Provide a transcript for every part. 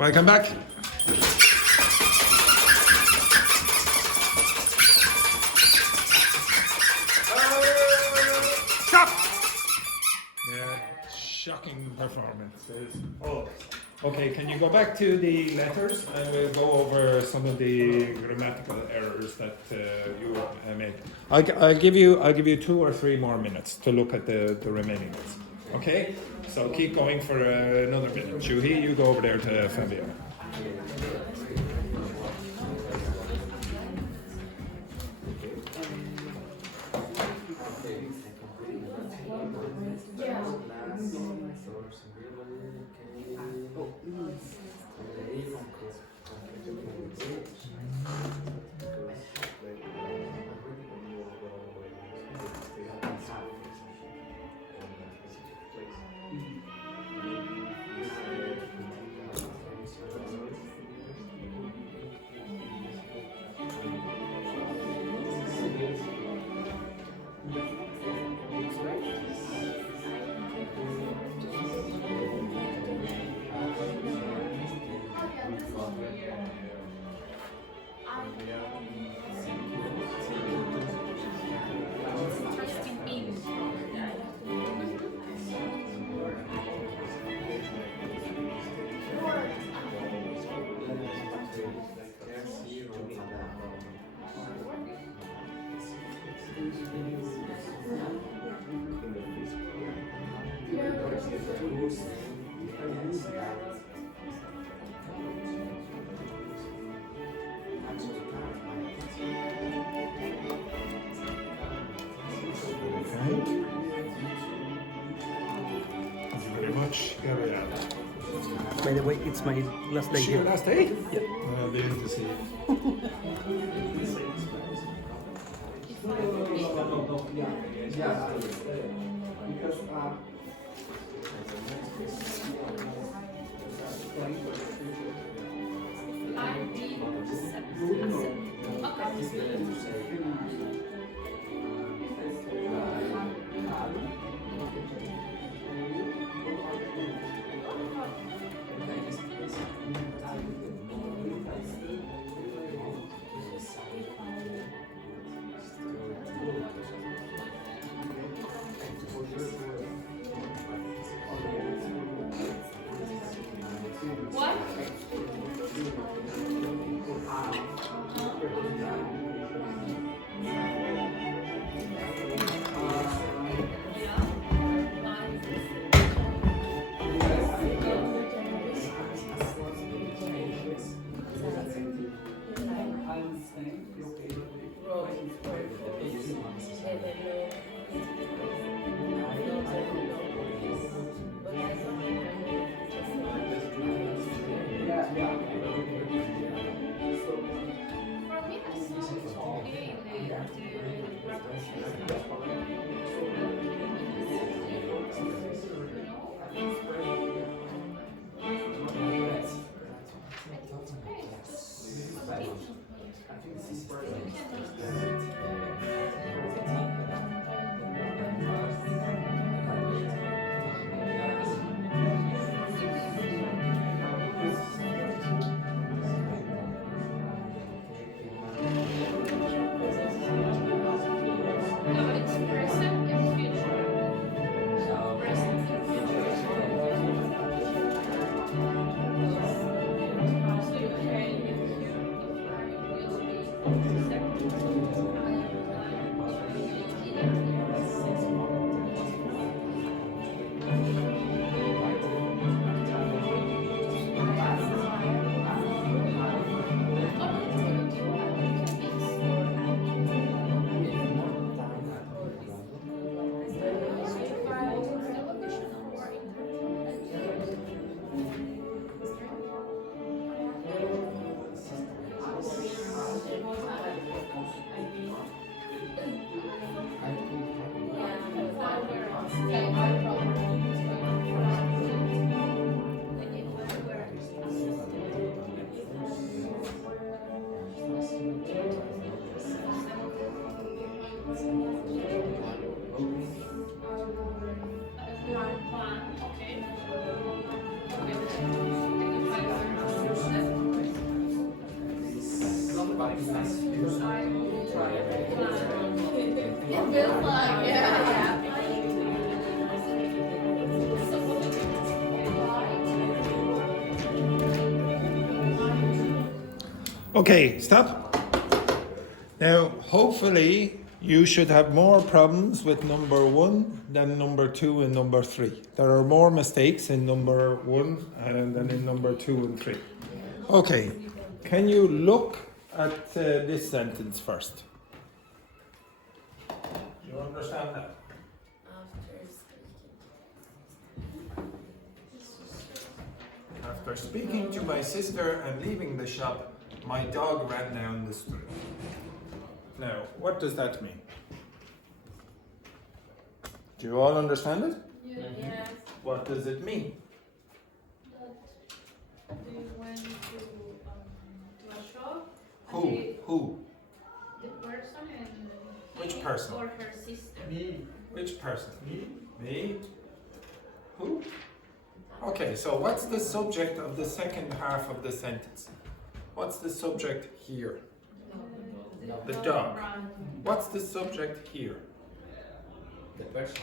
Welcome back. Stop! Yeah, shocking performances. Oh, okay, can you go back to the letters and we'll go over some of the grammatical errors that you made. I'll give you 2 or 3 more minutes to look at the remaining bits. Okay? So keep going for another minute. Shuhi, you go over there to Fabio. By the way, it's my last day here. Your last day? Yeah. Beautiful to see you. feels like, yeah. Okay, stop. Now, hopefully, you should have more problems with number 1 than number 2 and number 3. There are more mistakes in number 1 than in number 2 and 3. Okay, can you look at this sentence first? Do you understand that? After speaking to my sister and leaving the shop, my dog ran down the street. Now, what does that mean? Do you all understand it? Yes. What does it mean? That they went to a shop. Who? The person and Which he person? or her sister. Which person? Me? Who? Okay, so what's the subject of the second half of the sentence? What's the subject here? The dog. What's the subject here? The person.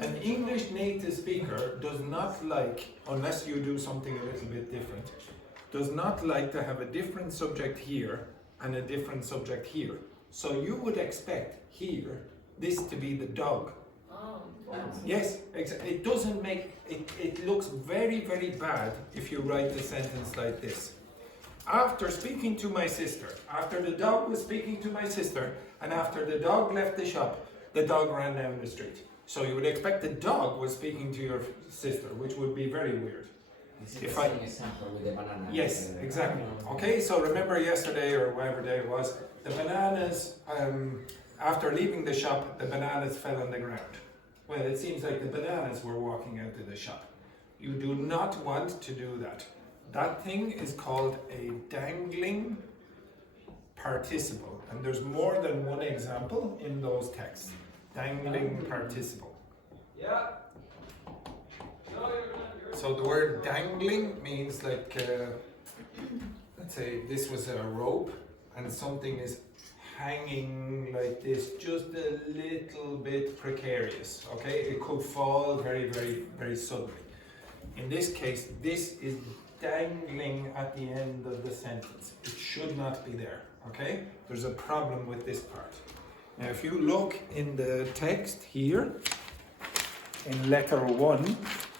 An English native speaker does not like, unless you do something a little bit different, does not like to have a different subject here and a different subject here. So you would expect here this to be the dog. Yes, it doesn't make, it looks very, very bad if you write the sentence like this. After speaking to my sister, after the dog was speaking to my sister, and after the dog left the shop, the dog ran down the street. So you would expect the dog was speaking to your sister, which would be very weird. This is If the I- same example with the banana. Yes, exactly. Okay, so remember yesterday or whatever day it was, the bananas, after leaving the shop, the bananas fell on the ground. Well, it seems like the bananas were walking out of the shop. You do not want to do that. That thing is called a dangling participle. And there's more than one example in those texts. Dangling participle. Yeah. So the word dangling means like, let's say this was a rope and something is hanging like this, just a little bit precarious, okay? It could fall very, very, very suddenly. In this case, this is dangling at the end of the sentence. It should not be there, okay? There's a problem with this part. Now, if you look in the text here, in letter 1,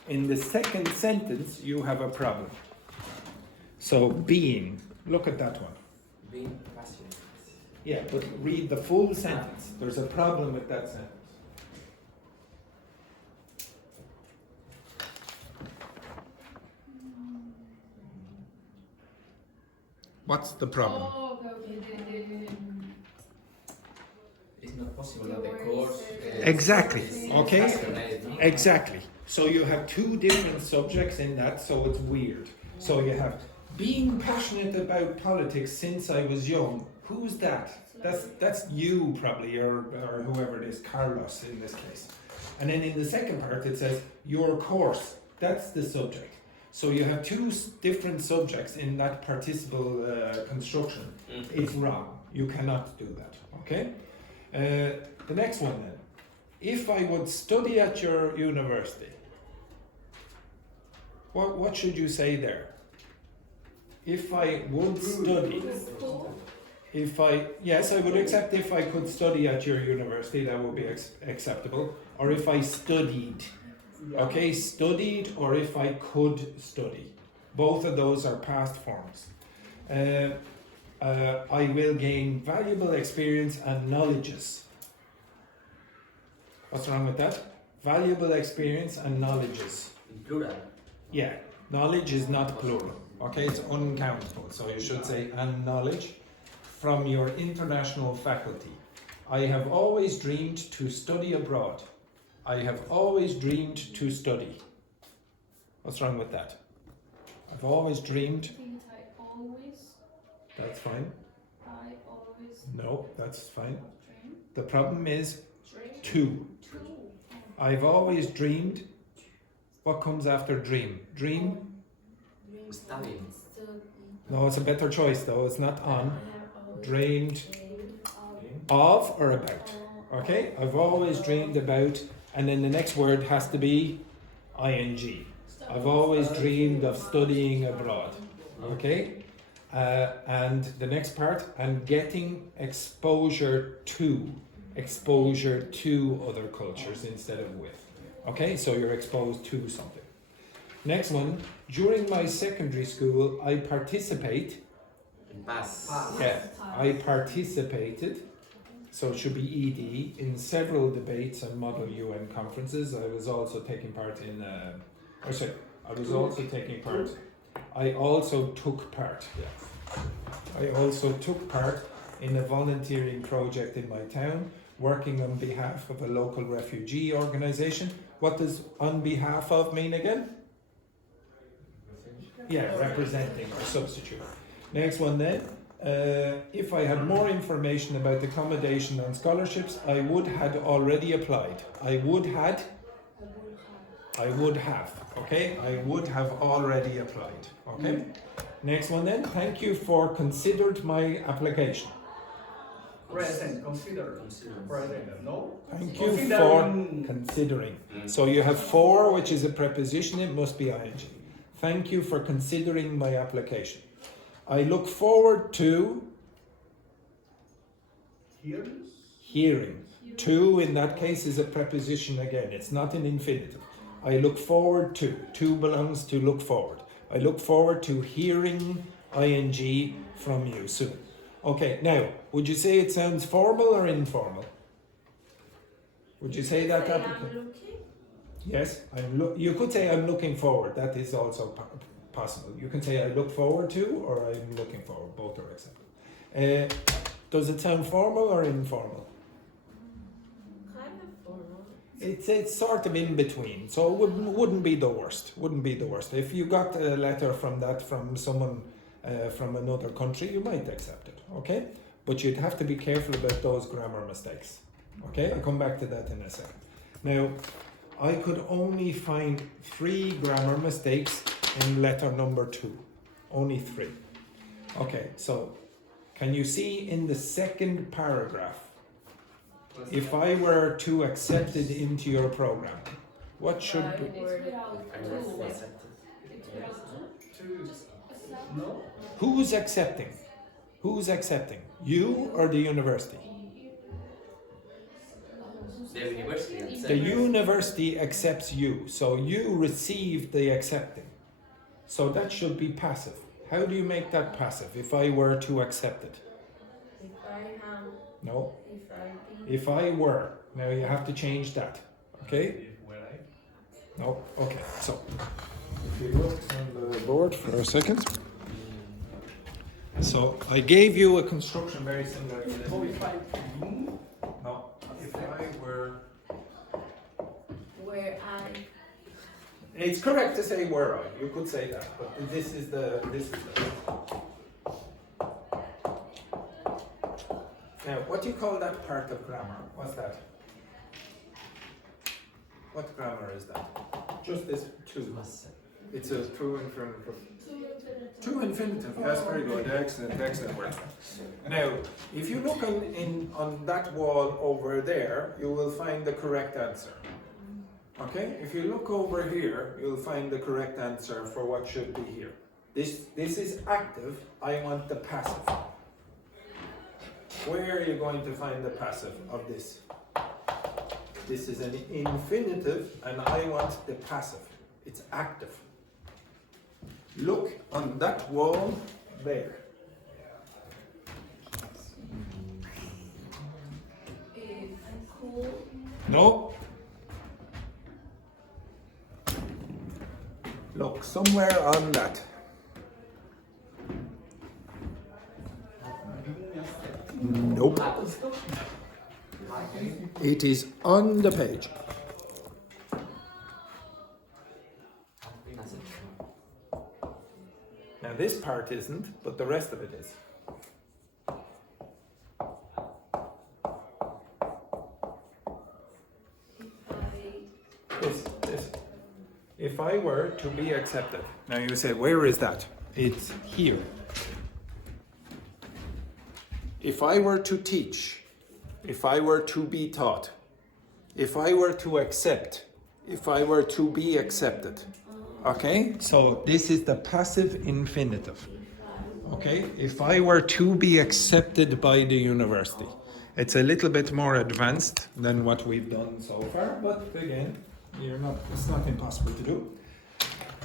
in the second sentence, you have a problem. So, being, look at that one. Being passive. Yeah, but read the full sentence. There's a problem with that sentence. What's the problem? Oh, okay. It's not possible that the course. Exactly, is okay? passionate, no? Exactly. So you have two different subjects in that, so it's weird. So you have being passionate about politics since I was young. Who's that? That's you probably, or whoever it is, Carlos in this case. And then in the second part it says your course. That's the subject. So you have two different subjects in that participle construction. It's wrong. You cannot do that. Okay. The next one then. If I would study at your university, what should you say there? If I would study. Yes, I would accept if I could study at your university, that would be acceptable. Or if I studied. Okay, studied or if I could study. Both of those are past forms. I will gain valuable experience and knowledges. What's wrong with that? Valuable experience and knowledges. In plural. Yeah, knowledge is not plural. Okay, it's uncountable. So you should say and knowledge from your international faculty. I have always dreamed to study abroad. I have always dreamed to study. What's wrong with that? I've always dreamed. I always. That's fine. I always. No, that's fine. Dream. The problem is Dream. to. I've always dreamed. What comes after dream? Dream? Studying. No, it's a better choice though. It's not on. dreamed of or about. Okay, I've always dreamed about, and then the next word has to be ing. I've always dreamed of studying abroad. Okay, and the next part, I'm getting exposure to other cultures instead of with. Okay, so you're exposed to something. Next one, during my secondary school, I participate. Pass. Yeah, I participated, so it should be ed, in several debates and model UN conferences. I was also taking part in, I also took part, yeah. I also took part in a volunteering project in my town, working on behalf of a local refugee organization. What does on behalf of mean again? Yeah, representing or substitute. Next one then. If I had more information about accommodation and scholarships, I would had already applied. I would have. Okay, I would have already applied. Okay. Next one then. Thank you for considered my application. Present, consider. Present, no? Thank you for considering. So you have for, which is a preposition. It must be ing. Thank you for considering my application. I look forward to hearing. To in that case is a preposition again. It's not an infinitive. I look forward to. To belongs to look forward. I look forward to hearing ing from you soon. Okay, now, would you say it sounds formal or informal? Would you say that? Yes, you could say I'm looking forward. That is also possible. You can say I look forward to or I'm looking forward. Both are acceptable. Does it sound formal or informal? Kind of formal. It's sort of in between, so it wouldn't be the worst. Wouldn't be the worst. If you got a letter from someone from another country, you might accept it. Okay, but you'd have to be careful about those grammar mistakes. Okay, I'll come back to that in a second. Now, I could only find 3 grammar mistakes in letter number 2. Only 3. Okay, so can you see in the second paragraph, if I were to accept it into your program, what should be? No? Who's accepting? Who's accepting? You or the university? The university accepts. The university accepts you, so you receive the accepting. So that should be passive. How do you make that passive if I were to accept it? If I have, No, if I be, if I were. Now you have to change that. Okay? No, okay. So, if you look on the board for a second. So, I gave you a construction very similar to this. No, if I were. where I, It's correct to say were I. You could say that, but this is the. Now, what do you call that part of grammar? What's that? What grammar is that? Just this two. It's a true infinitive. True infinitive. Yes, very good. Excellent word. Now, if you look on that wall over there, you will find the correct answer. Okay? If you look over here, you'll find the correct answer for what should be here. This is active. I want the passive. Where are you going to find the passive of this? This is an infinitive, and I want the passive. It's active. Look on that wall there. cool, No. Look, somewhere on that. Nope. It is on the page. Now this part isn't, but the rest of it is. This. If I were to be accepted. Now you say, where is that? It's here. If I were to teach, if I were to be taught, if I were to accept, if I were to be accepted. Okay, so this is the passive infinitive. Okay, if I were to be accepted by the university. It's a little bit more advanced than what we've done so far, but again, it's not impossible to do.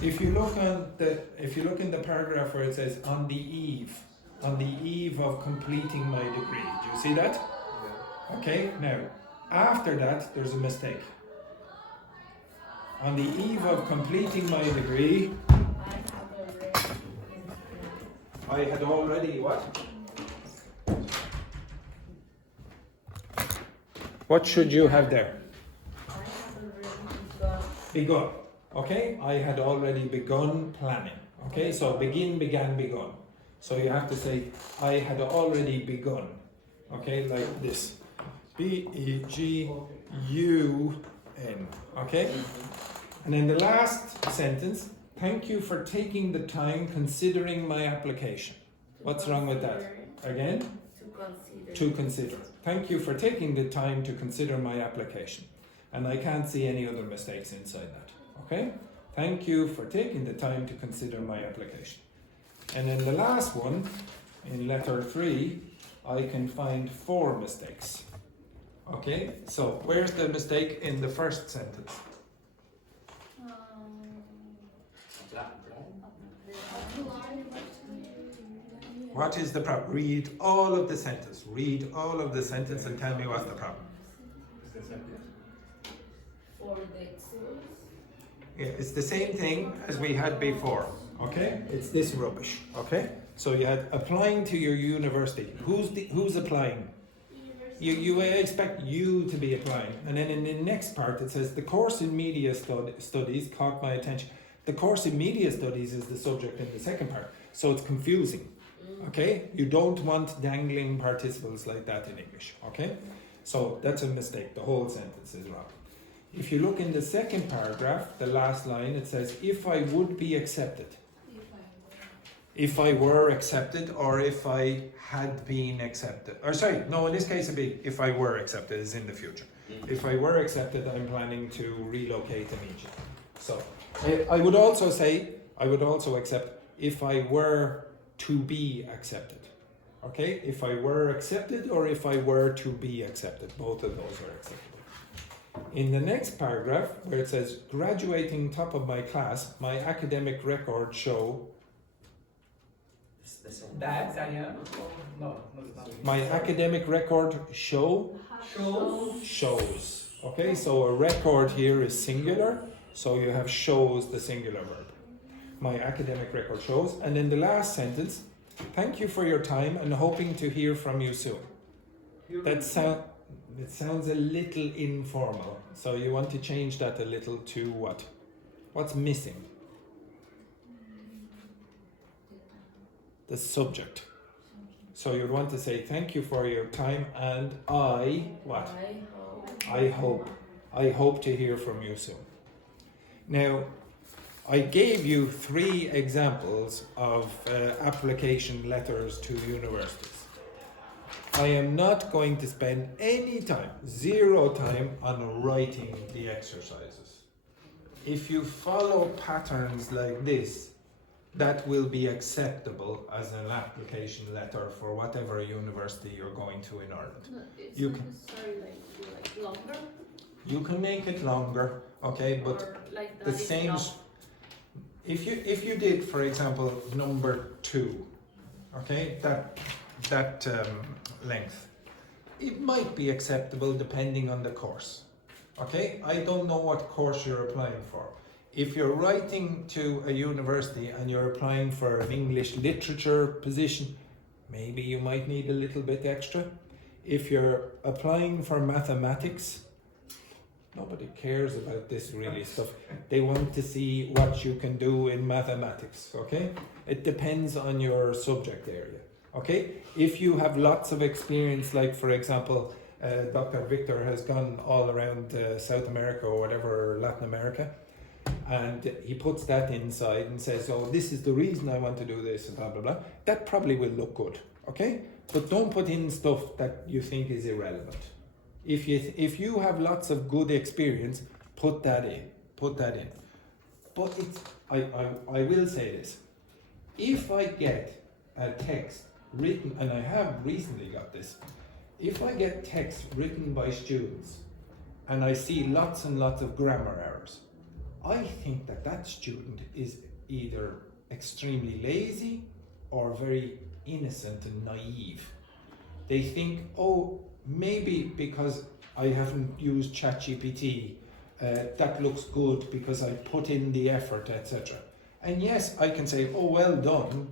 If you look in the paragraph where it says on the eve of completing my degree, do you see that? Yeah. Okay, now after that there's a mistake. On the eve of completing my degree, I had already what? What should you have there? Begun. Okay, I had already begun planning. Okay, so begin, began, begun. So you have to say, I had already begun. Okay, like this. B-E-G-U-N. Okay? And then the last sentence, thank you for taking the time considering my application. What's wrong with that? Again? To consider. Thank you for taking the time to consider my application. And I can't see any other mistakes inside that. Okay? Thank you for taking the time to consider my application. And then the last one, in letter 3, I can find 4 mistakes. Okay? So where's the mistake in the first sentence? What is the problem? Read all of the sentence. Read all of the sentence and tell me what's the problem. Yeah, it's the same thing as we had before. Okay? It's this rubbish. Okay? So you had applying to your university. Who's applying? You expect you to be applying. And then in the next part it says the course in media studies caught my attention. The course in media studies is the subject in the second part. So it's confusing. Okay? You don't want dangling participles like that in English. Okay? So that's a mistake. The whole sentence is wrong. If you look in the second paragraph, the last line, it says, if I would be accepted. If I were accepted, or if I had been accepted. Or sorry, no, in this case it'd be if I were accepted, is in the future. If I were accepted, I'm planning to relocate immediately. So I would also accept if I were to be accepted. Okay, if I were accepted or if I were to be accepted, both of those are acceptable. In the next paragraph, where it says graduating top of my class, my academic record show. That I am? No, it's not. My academic record shows. Okay, so a record here is singular, so you have shows, the singular verb. My academic record shows. And in the last sentence, thank you for your time and hoping to hear from you soon. It sounds a little informal, so you want to change that a little to what? What's missing? The subject. So you'd want to say thank you for your time and I hope to hear from you soon. Now, I gave you 3 examples of application letters to universities. I am not going to spend any time, 0 time, on writing the exercises. If you follow patterns like this, that will be acceptable as an application letter for whatever university you're going to in Ireland. No, it's You not can- necessarily like longer. You can make it longer, okay, but Or like the that is same. enough. If you did, for example, number 2, okay, that length, it might be acceptable depending on the course. Okay, I don't know what course you're applying for. If you're writing to a university and you're applying for an English literature position, maybe you might need a little bit extra. If you're applying for mathematics, nobody cares about this really stuff. They want to see what you can do in mathematics, okay? It depends on your subject area, okay? If you have lots of experience, like for example, Dr. Victor has gone all around South America or whatever, Latin America, and he puts that inside and says, oh, this is the reason I want to do this, and blah, blah, blah, that probably will look good, okay? But don't put in stuff that you think is irrelevant. If you have lots of good experience, put that in. But I will say this. If I get a text written, and I have recently got this, if I get text written by students and I see lots and lots of grammar errors, I think that student is either extremely lazy or very innocent and naive. They think, oh, maybe because I haven't used ChatGPT, that looks good because I put in the effort, etc. And yes, I can say, oh, well done,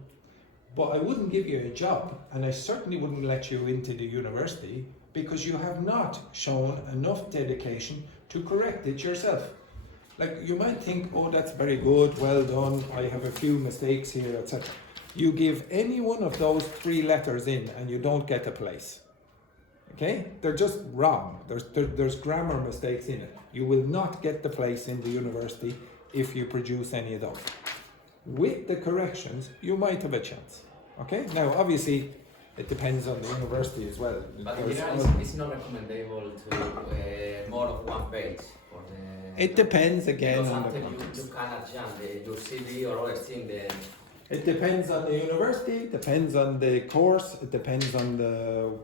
but I wouldn't give you a job, and I certainly wouldn't let you into the university because you have not shown enough dedication to correct it yourself. Like, you might think, oh, that's very good, well done, I have a few mistakes here, etc. You give any one of those 3 letters in and you don't get a place. Okay? They're just wrong. There's grammar mistakes in it. You will not get the place in the university if you produce any of those. With the corrections, you might have a chance. Okay? Now, obviously, it depends on the university as well. But in general, it's not recommendable to more of 1 page. For the, it depends again on the context. You can adjust your CV or other thing. It depends on the university, it depends on the course, it depends on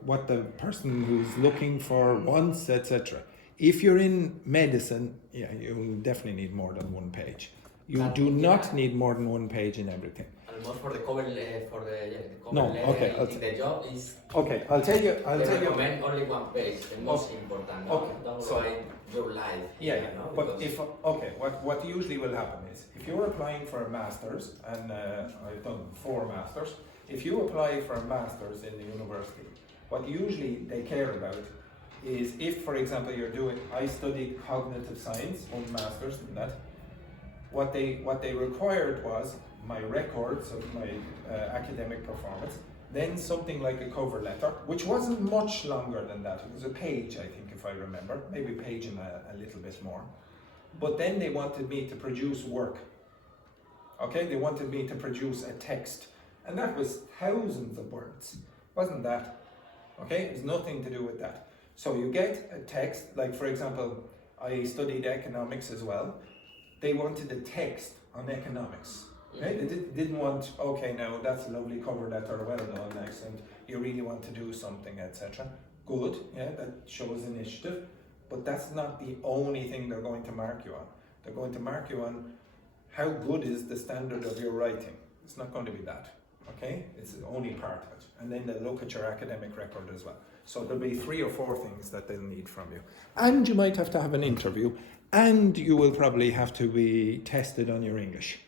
what the person who's looking for wants, etc. If you're in medicine, yeah, you definitely need more than 1 page. You do not need more than 1 page in everything. And more for the cover, the cover no, letter okay, in the job is. Okay, I'll tell you. Recommend only 1 page, the most important. Okay, don't so write your life. Yeah, you know, but if what usually will happen is if you're applying for a master's, and I've done 4 masters. If you apply for a master's in the university, what usually they care about is if, for example, I studied cognitive science, 1 master's in that. What they required was my records of my academic performance, then something like a cover letter, which wasn't much longer than that. It was a page, I think, if I remember, maybe a page and a little bit more. But then they wanted me to produce work. Okay, they wanted me to produce a text, and that was thousands of words, wasn't that? Okay, it was nothing to do with that. So you get a text, like for example, I studied economics as well. They wanted a text on economics. Okay? They didn't want, okay, now that's a lovely cover letter, well done, excellent, you really want to do something, etc. Good, yeah, that shows initiative, but that's not the only thing they're going to mark you on. They're going to mark you on how good is the standard of your writing. It's not going to be that, okay? It's only part of it. And then they'll look at your academic record as well. So there'll be 3 or 4 things that they'll need from you. And you might have to have an interview, and you will probably have to be tested on your English.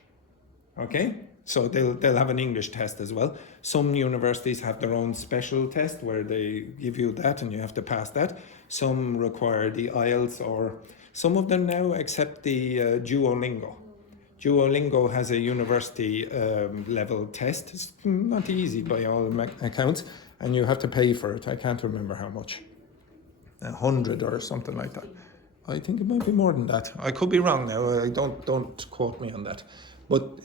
Okay? So they'll have an English test as well. Some universities have their own special test where they give you that and you have to pass that. Some require the IELTS, or some of them now accept the Duolingo. Duolingo has a university level test. It's not easy by all accounts, and you have to pay for it. I can't remember how much. 100 or something like that. I think it might be more than that. I could be wrong now. Don't quote me on that. But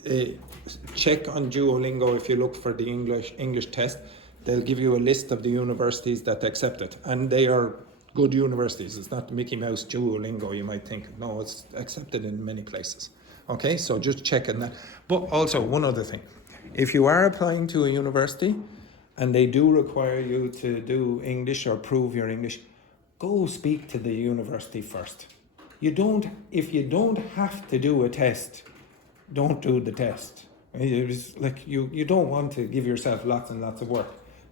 check on Duolingo if you look for the English test. They'll give you a list of the universities that accept it, and they are good universities. It's not Mickey Mouse Duolingo, you might think. No, it's accepted in many places. Okay, so just check on that. But also, one other thing. If you are applying to a university and they do require you to do English or prove your English, go speak to the university first. If you don't have to do a test, don't do the test. It's like you don't want to give yourself lots and lots of work.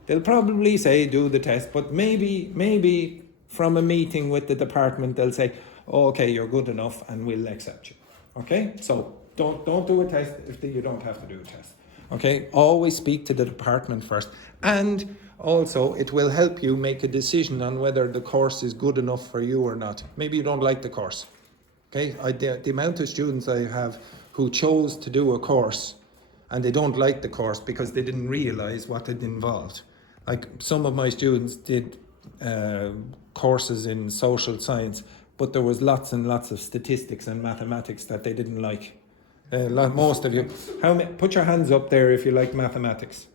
They'll probably say do the test, but maybe from a meeting with the department they'll say, oh, okay, you're good enough and we'll accept you. Okay, so don't do a test if you don't have to do a test. Okay, always speak to the department first, and also it will help you make a decision on whether the course is good enough for you or not. Maybe you don't like the course. Okay, the amount of students I have who chose to do a course and they don't like the course because they didn't realize what it involved. Like some of my students did courses in social science but there was lots and lots of statistics and mathematics that they didn't like. Most of you. Put your hands up there if you like mathematics.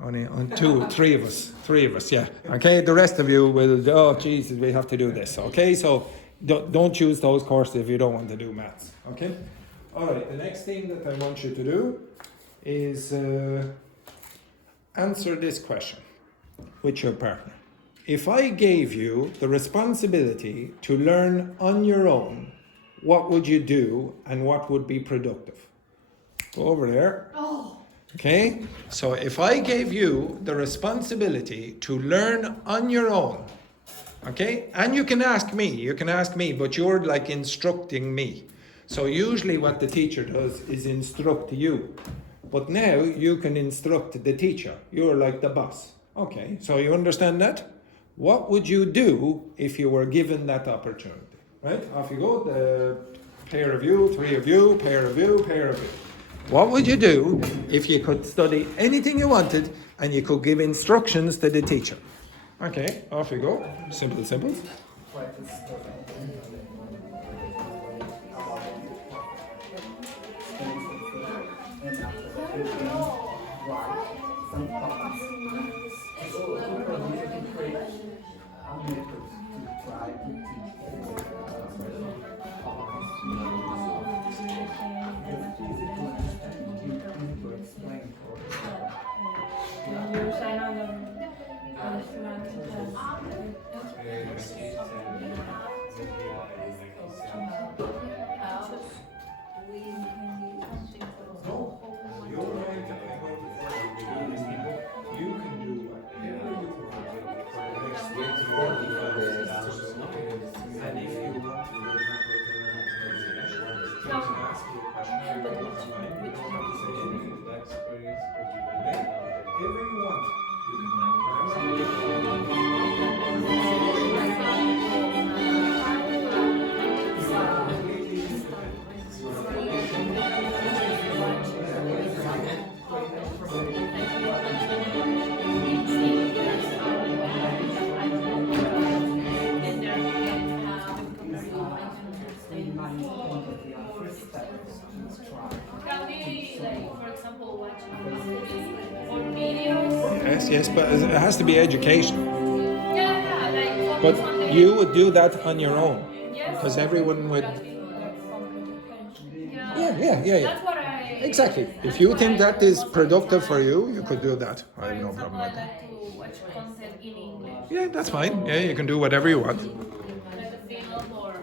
Only on three of us, yeah. Okay, the rest of you will, oh Jesus, we have to do this. Okay, so don't choose those courses if you don't want to do maths. Okay? Alright, the next thing that I want you to do is answer this question with your partner. If I gave you the responsibility to learn on your own, what would you do and what would be productive? Go over there. Okay, so if I gave you the responsibility to learn on your own, okay, and you can ask me, but you're like instructing me. So usually what the teacher does is instruct you, but now you can instruct the teacher. You're like the boss. Okay, so you understand that? What would you do if you were given that opportunity? Right, off you go, the pair of you, three of you, pair of you, pair of you. What would you do if you could study anything you wanted and you could give instructions to the teacher? Okay, off you go. Simple, simple. Yes, but it has to be education. But you would do that on your own, because everyone would. Yeah. That's what I. Exactly. If you think that is productive for you, you could do that. I have no problem with I that. like to watch content in English. Yeah, that's fine. Yeah, you can do whatever you want. Like a film or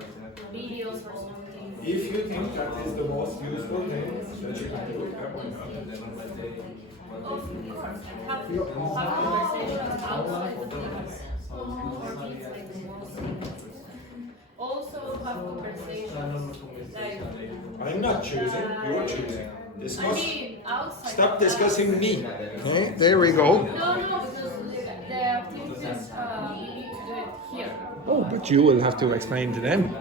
videos or something. If you think that is the most useful thing that you can do, that one. Of course, have conversations outside the class. For kids, like the most important. Also have conversations like. I'm not choosing, you're choosing. I Discuss. mean, outside. Stop the class. discussing me. Okay, there we go. No, because the activities you need to do it here. Oh, but you will have to explain to them.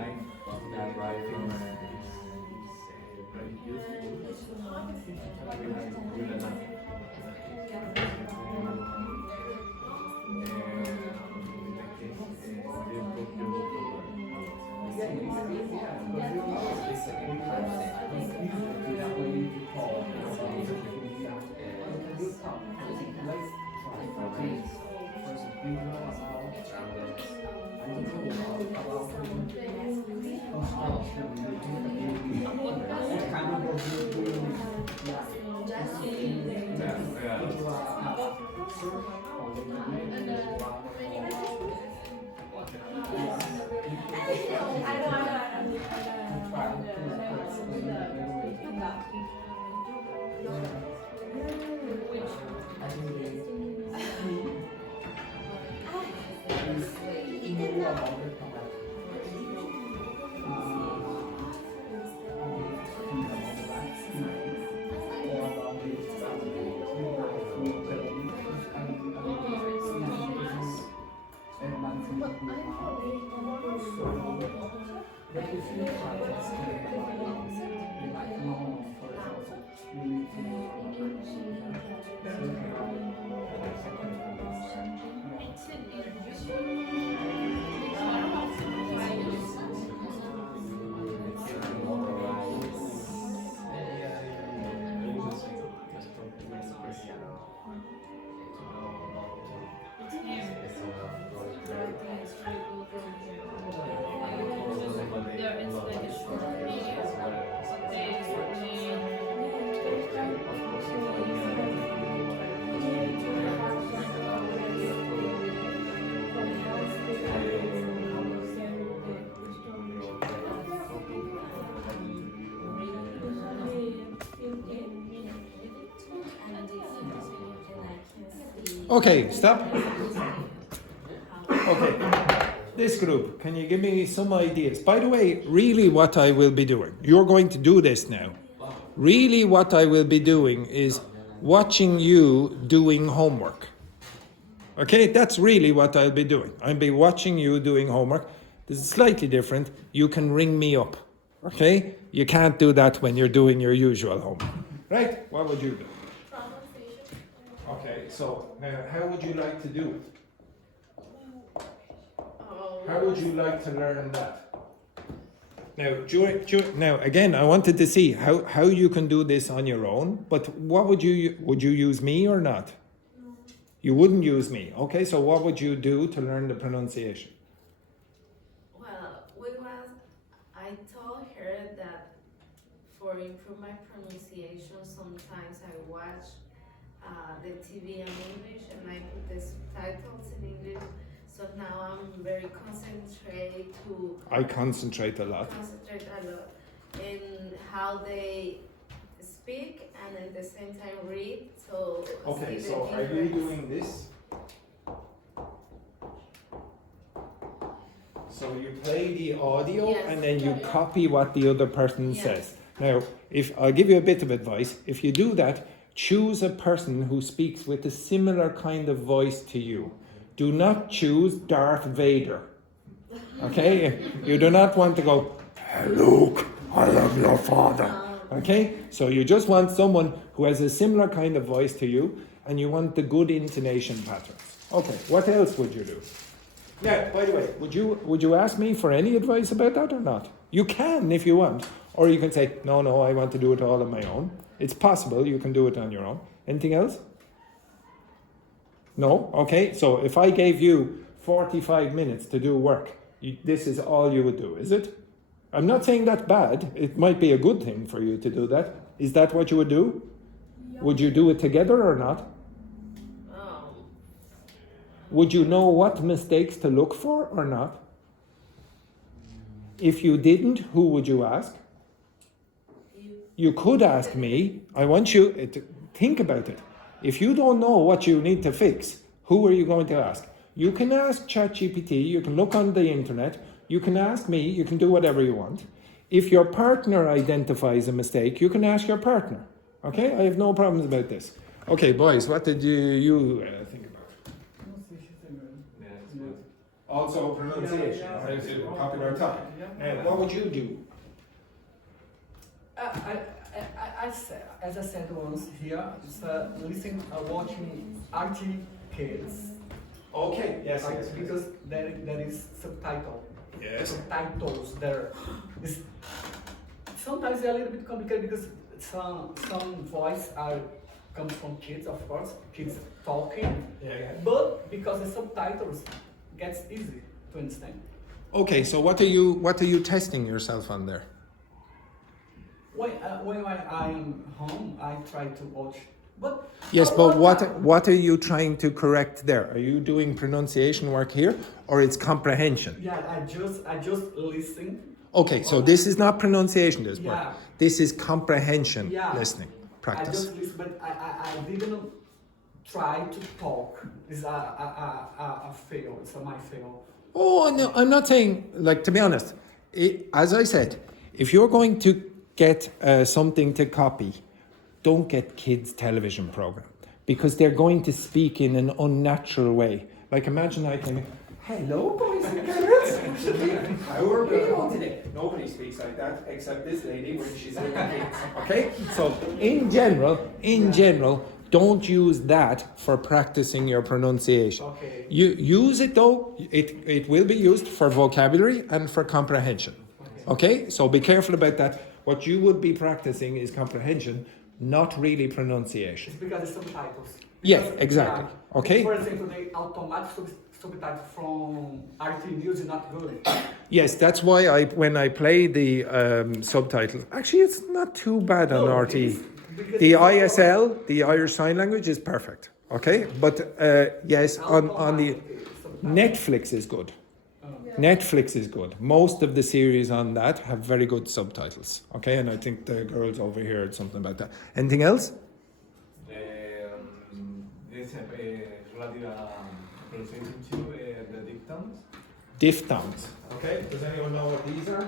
Okay, stop. Okay, this group, can you give me some ideas? By the way, really what I will be doing, you're going to do this now. Really what I will be doing is watching you doing homework. Okay, that's really what I'll be doing. I'll be watching you doing homework. This is slightly different. You can ring me up. Okay? You can't do that when you're doing your usual homework. Right? What would you do? Okay, so how would you like to do it? How would you like to learn that? Now, again, I wanted to see how you can do this on your own, but what would you use me or not? You wouldn't use me. Okay, so what would you do to learn the pronunciation? Well, I told her that for improve my pronunciation, sometimes I watch the TV in English and I put the subtitles in English. So now I'm very concentrated to. I concentrate a lot. In how they speak and at the same time read. So. Okay, see so the are you difference. doing this? So you play the audio Yes. and then you copy what the other person Yes. says. Now, if I'll give you a bit of advice, if you do that, choose a person who speaks with a similar kind of voice to you. Do not choose Darth Vader. Okay? You do not want to go, "Hey, Luke, I am your father." Okay? So you just want someone who has a similar kind of voice to you and you want the good intonation patterns. Okay, what else would you do? Yeah, by the way, would you ask me for any advice about that or not? You can if you want. Or you can say, no, I want to do it all on my own. It's possible you can do it on your own. Anything else? No? Okay, so if I gave you 45 minutes to do work, this is all you would do, is it? I'm not saying that's bad. It might be a good thing for you to do that. Is that what you would do? Yeah. Would you do it together or not? Would you know what mistakes to look for or not? If you didn't, who would you ask? You could ask me. I want you to think about it. If you don't know what you need to fix, who are you going to ask? You can ask ChatGPT, you can look on the internet, you can ask me, you can do whatever you want. If your partner identifies a mistake, you can ask your partner. Okay? I have no problems about this. Okay, boys, what did you think about? Also pronunciation, it's a popular topic. What would you do? As I said once here, it's watching arty kids. Okay, yes. Because there is subtitle. Yes. Subtitles there. It's, sometimes they're a little bit complicated because some voice comes from kids, of course, kids talking. Yeah. But because the subtitles gets easy to understand. Okay, so what are you testing yourself on there? When I am home, I try to watch. But Yes, but what are you trying to correct there? Are you doing pronunciation work here, or it's comprehension? Yeah, I just listen. Okay, so this is not pronunciation, this work. Yeah. This is comprehension listening I practice. just listen, but I didn't try to talk. It's a fail. It's my fail. Oh no, I'm not saying, like, to be honest, as I said, if you're going to get something to copy, don't get kids' television program, because they're going to speak in an unnatural way. Like, imagine I came in, "Hello, boys and girls. How are we all today?" Nobody speaks like that except this lady when she's with the kids. Okay? So in general, don't use that for practicing your pronunciation. Okay. You use it though, it will be used for vocabulary and for comprehension. Okay? So be careful about that. What you would be practicing is comprehension, not really pronunciation. It's because it's subtitles. Yes, exactly. Okay? For example, the automatic subtitle from RT News is not good. Yes, that's why when I play the subtitles, actually it's not too bad on No, RT. it's- because The it's ISL, the Irish Sign Language, is perfect. Okay? But yes, on the automatic subtitle. Netflix is good. Netflix is good. Most of the series on that have very good subtitles. Okay? And I think the girls over here had something about that. Anything else? Sulla radio pronunciation too, the diphthongs. Diphthongs. Okay, does anyone know what these are?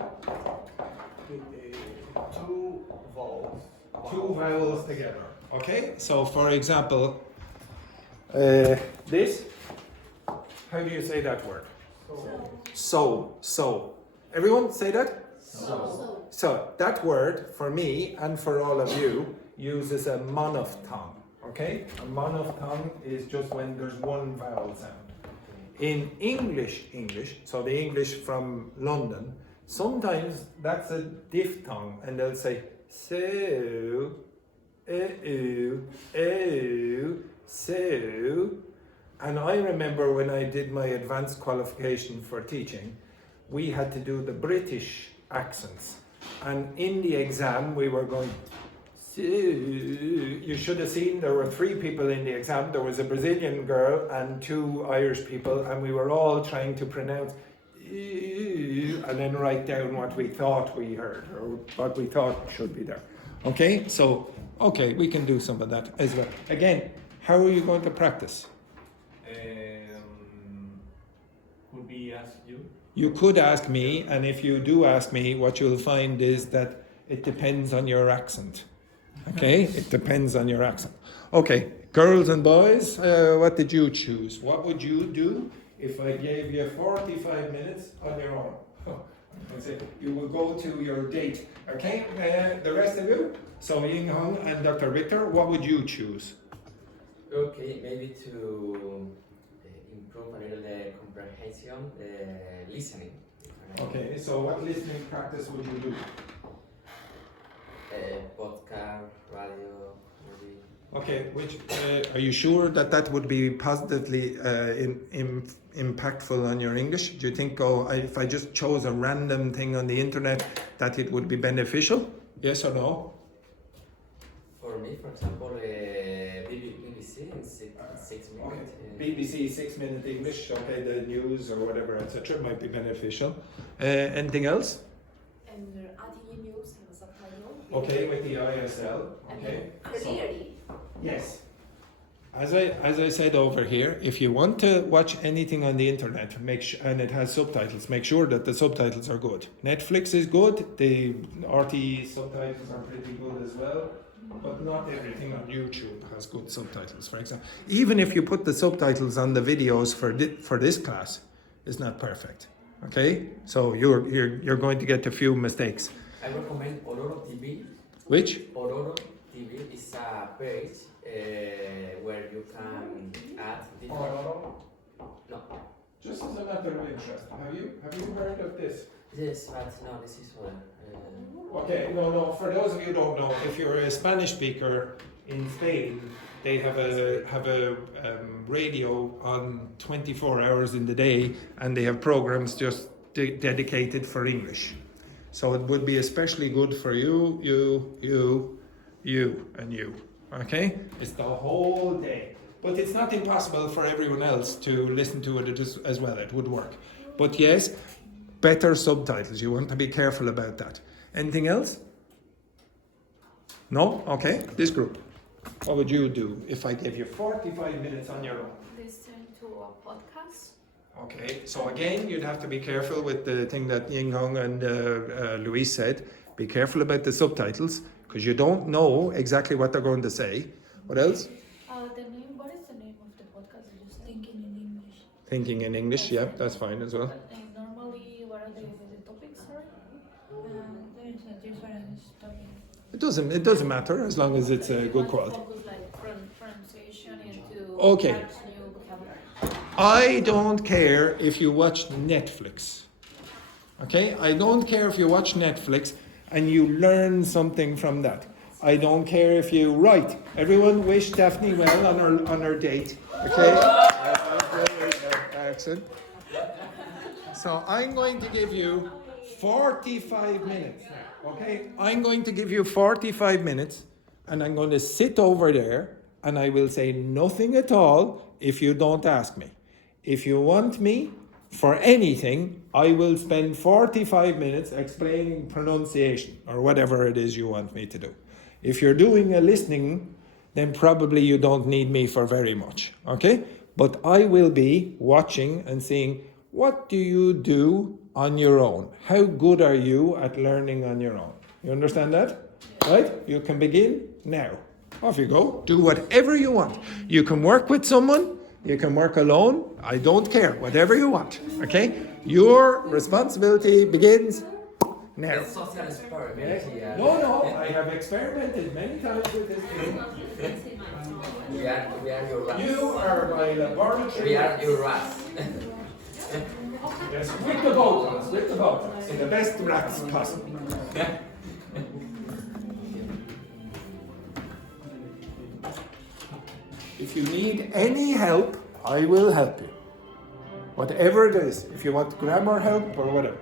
Two vowels. Two vowels together. Okay, so for example, this, how do you say that word? So. Everyone say that? So that word for me and for all of you uses a monophthong. Okay? A monophthong is just when there's one vowel sound. In English, so the English from London, sometimes that's a diphthong and they'll say so, so. And I remember when I did my advanced qualification for teaching, we had to do the British accents. And in the exam, we were going, so. You should have seen there were 3 people in the exam. There was a Brazilian girl and 2 Irish people, and we were all trying to pronounce and then write down what we thought we heard or what we thought should be there. Okay, so, okay, we can do some of that as well. Again, how are you going to practice? Could be asked you. You could ask me, and if you do ask me, what you'll find is that it depends on your accent. Okay, it depends on your accent. Okay, girls and boys, what did you choose? What would you do if I gave you 45 minutes on your own? I say you will go to your date. Okay, the rest of you. So Ying Hong and Dr. Victor, what would you choose? Okay, maybe to improve a little the comprehension, listening. Okay, so what listening practice would you do? Podcast, radio, maybe. Okay, which are you sure that that would be positively impactful on your English? Do you think, if I just chose a random thing on the internet, that it would be beneficial? Yes or no? For me, for example, BBC in 6 minutes. Okay. BBC 6-minute English, okay, the news or whatever, etc. might be beneficial. Anything else? And adding news and subtitle. Okay, with the ISL. Okay. Clearly. Yes. As I said over here, if you want to watch anything on the internet, and it has subtitles, make sure that the subtitles are good. Netflix is good. The RT subtitles are pretty good as well. But not everything on YouTube has good subtitles, for example. Even if you put the subtitles on the videos for this class, it's not perfect. Okay? So you're going to get a few mistakes. I recommend Ororo TV. Which? Ororo TV is a page where you can add different. No. Just as a matter of interest, have you heard of this? Yes, but no, this is other. Okay, no. For those of you who don't know, if you're a Spanish speaker in Spain, they have a radio on 24 hours in the day, and they have programs just dedicated for English. So it would be especially good for you, and you. Okay, it's the whole day. But it's not impossible for everyone else to listen to it as well. It would work. But yes, better subtitles. You want to be careful about that. Anything else? No? Okay. This group. What would you do if I gave you 45 minutes on your own? Listen to a podcast. Okay. So again, you'd have to be careful with the thing that Ying Hong and Louise said. Be careful about the subtitles because you don't know exactly what they're going to say. What else? What is the name of the podcast? Just thinking in English. Thinking in English. Yeah, that's fine as well. Normally, what are the topics? Sorry. There is a different topic. It doesn't matter as long as it's a good quality. Focus like pronunciation into Okay. new vocabulary. I don't care if you watch Netflix. Okay? I don't care if you watch Netflix and you learn something from that. I don't care if you write. Everyone wish Daphne well on her date. Okay? Excellent. So I'm going to give you 45 minutes now. Okay? I'm going to give you 45 minutes and I'm going to sit over there and I will say nothing at all if you don't ask me. If you want me for anything, I will spend 45 minutes explaining pronunciation or whatever it is you want me to do. If you're doing a listening, then probably you don't need me for very much. Okay? but I will be watching and seeing what do you do on your own? How good are you at learning on your own? You understand that? Right? You can begin now. Off you go. Do whatever you want. You can work with someone. You can work alone. I don't care. Whatever you want. Okay? Your responsibility begins now. It's social experiment here. No, I have experimented many times with this thing. We are your rats. You are my laboratory. We are your rats. Yes, with the both in the best rats possible. If you need any help, I will help you. Whatever it is, if you want grammar help or whatever.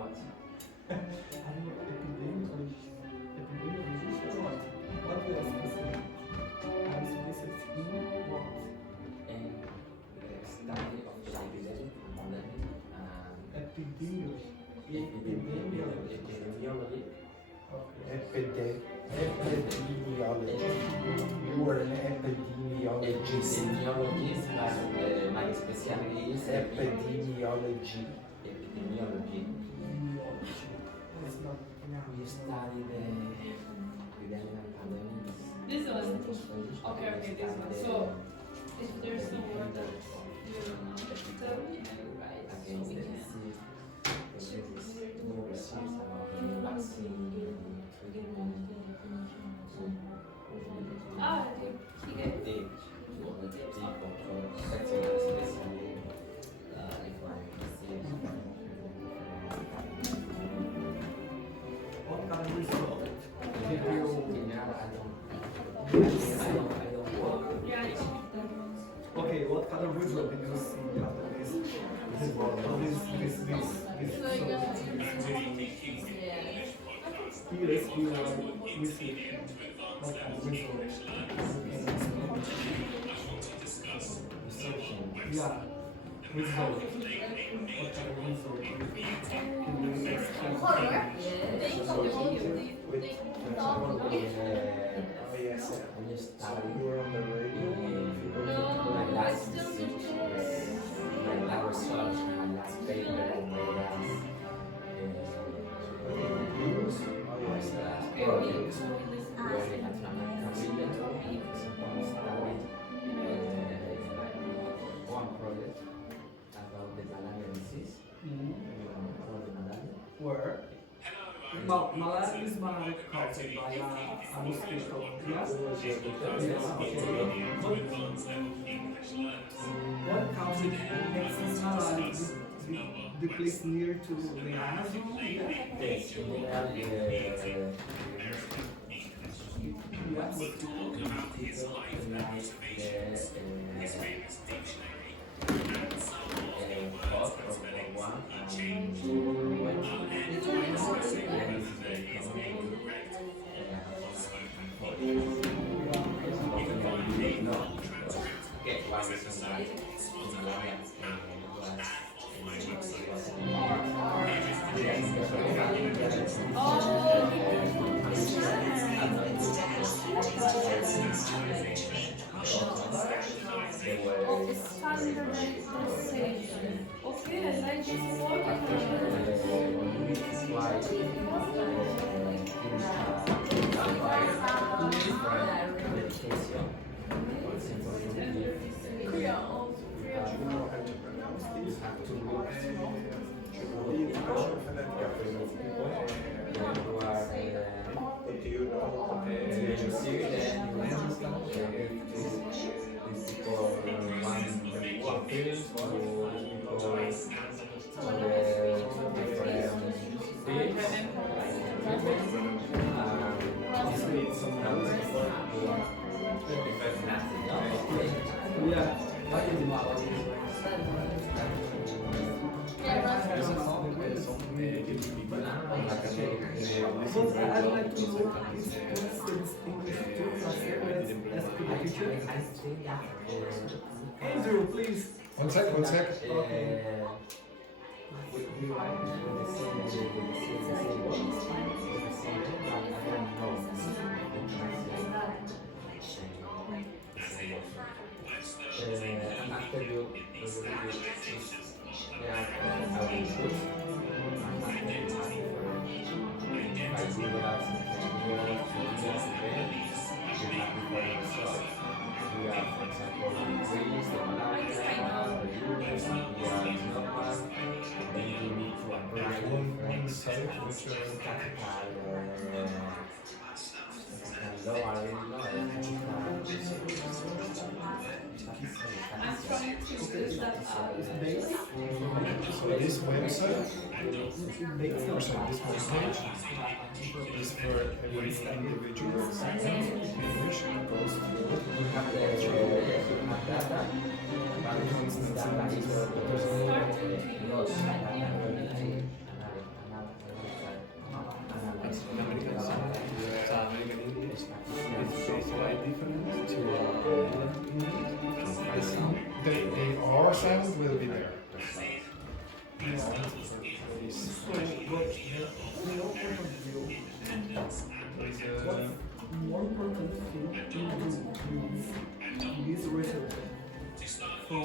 What? And study of epidemic and epidemiology. Epidemiology. You are an epidemiologist. Epidemiologist, but my specialty is Epidemiology. epidemiology. We study the epidemic pandemics. This one. Okay, this one. So, if there's some word that you don't know, tell me and I write. Against the disease, new research about the new vaccine, treatment, Ah, okay. deep, especially if one disease. What kind of result did you I don't work. Okay, what kind of result did you see after this? Yes, we are researching. What kind of result? Yeah, result. What kind of result? Can you explain? When you study my last research, my last research, my last paper made us project where we had some studied one project about the malaria disease. About the malaria. Where? Malaria is caused by a mosquito. Yes? What causes excess malaria? The place near to the Amazon? Yes, in general, What mosquito? Okay, I like this one. Yeah. But I'd like to know if this English too transfer as to the teacher. I think that Andrew, please. One sec, one sec. we write with the same words, with the same words, but I don't know. And after you yeah, I will put I do without we are, for example, trees, the Malaga, the Unis, we are Dogme, then you need to apply One side, which I'm trying to use that so this website, or sorry, this webpage is for every individual sentence in English goes through. we have the data, but for instance, that is The R sound will be there. More important thing to use this research from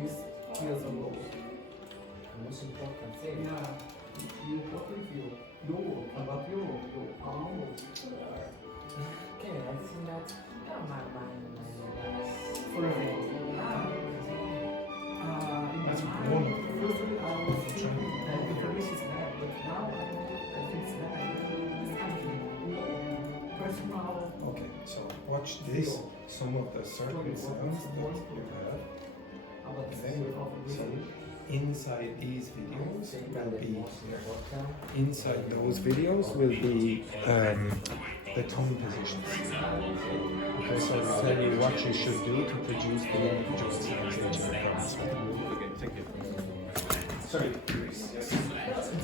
this years ago. most important thing. Yeah, you what if you about your arm. Okay, I think that my For example, That's one. first I was thinking that information is bad, but now I think it's bad. Personal. Okay, so watch this. Some of the certain sounds that you have. About the Okay, so inside these videos will be inside those videos will be the tone positions. Okay, so I'll tell you what you should do to produce the individual sounds that you promised. Okay, thank you. Sorry. Yes.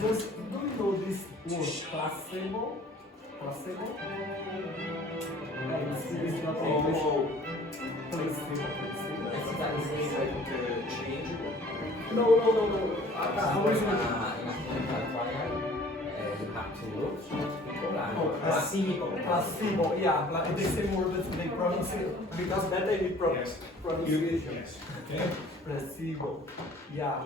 Just do you know this word placebo? Placebo? It's not English. Placebo. No. Placebo, yeah, like the same word that they pronounce it, because that they need pronunciation. Yes. Okay. Placebo, yeah.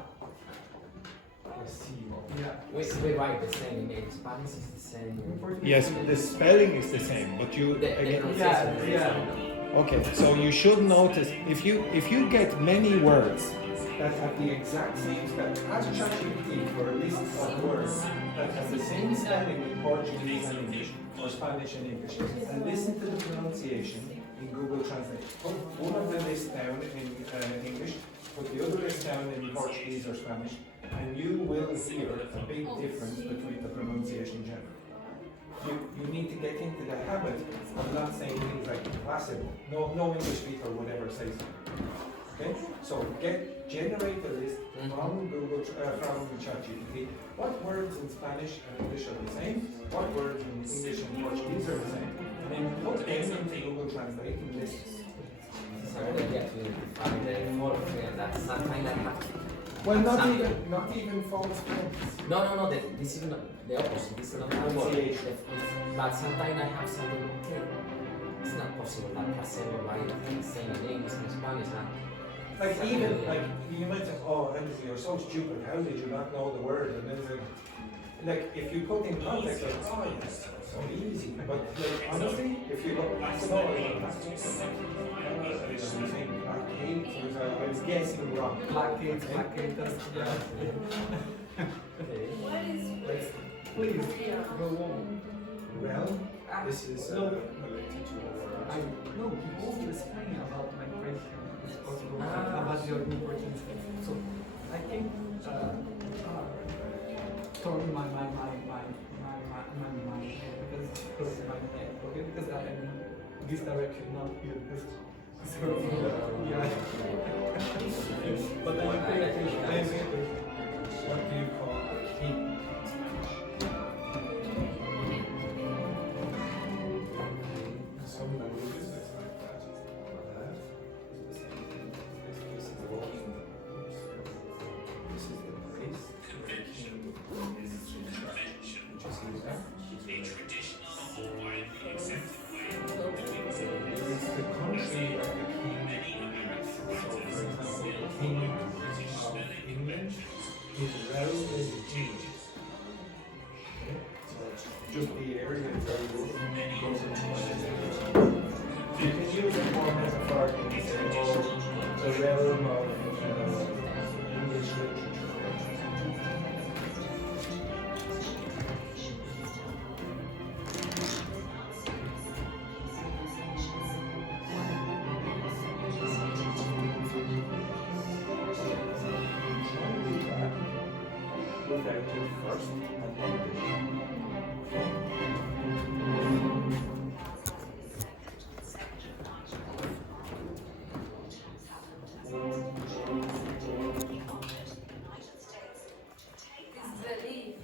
Yeah. We write the same in Spanish is the same. Yes, the spelling is the same, but you again. Yeah. Okay, so you should notice if you get many words that have the exact same spelling, ask ChatGPT for a list of words that have the same spelling in Portuguese and English, or Spanish and English, and listen to the pronunciation in Google Translate. Put one of the lists down in English, put the other list down in Portuguese or Spanish, and you will hear a big difference between the pronunciation generally. You need to get into the habit of not saying things like placebo. No English speaker would ever say something. Okay? So generate a list from Google from ChatGPT. What words in Spanish and English are the same? What words in English and Portuguese are the same? And then put them into Google Translate and list. So they get to find the more and that sometimes I have. Well, not even false friends. No. This is not the opposite. This is not Pronunciation. But sometimes I have something. Okay, it's not possible that placebo right saying in English and Spanish. Like even like you might say, oh, Andrew, you're so stupid. How did you not know the word? And then like if you put in context, like oh, yes, so easy. But like honestly, if you go placebo, I was guessing wrong. Placate, please, go on. Well, this is related to I no, he also explained about migration, it's possible, about your importance. So I think turn my mind because my head, okay, because I am in this direction, not here. So yeah. But I pay attention. what do you call heat? realm is English. Okay? So it's just the area where you go from. You can use it more metaphorically, say, oh, the realm of English literature. Without it first and then Disbelief.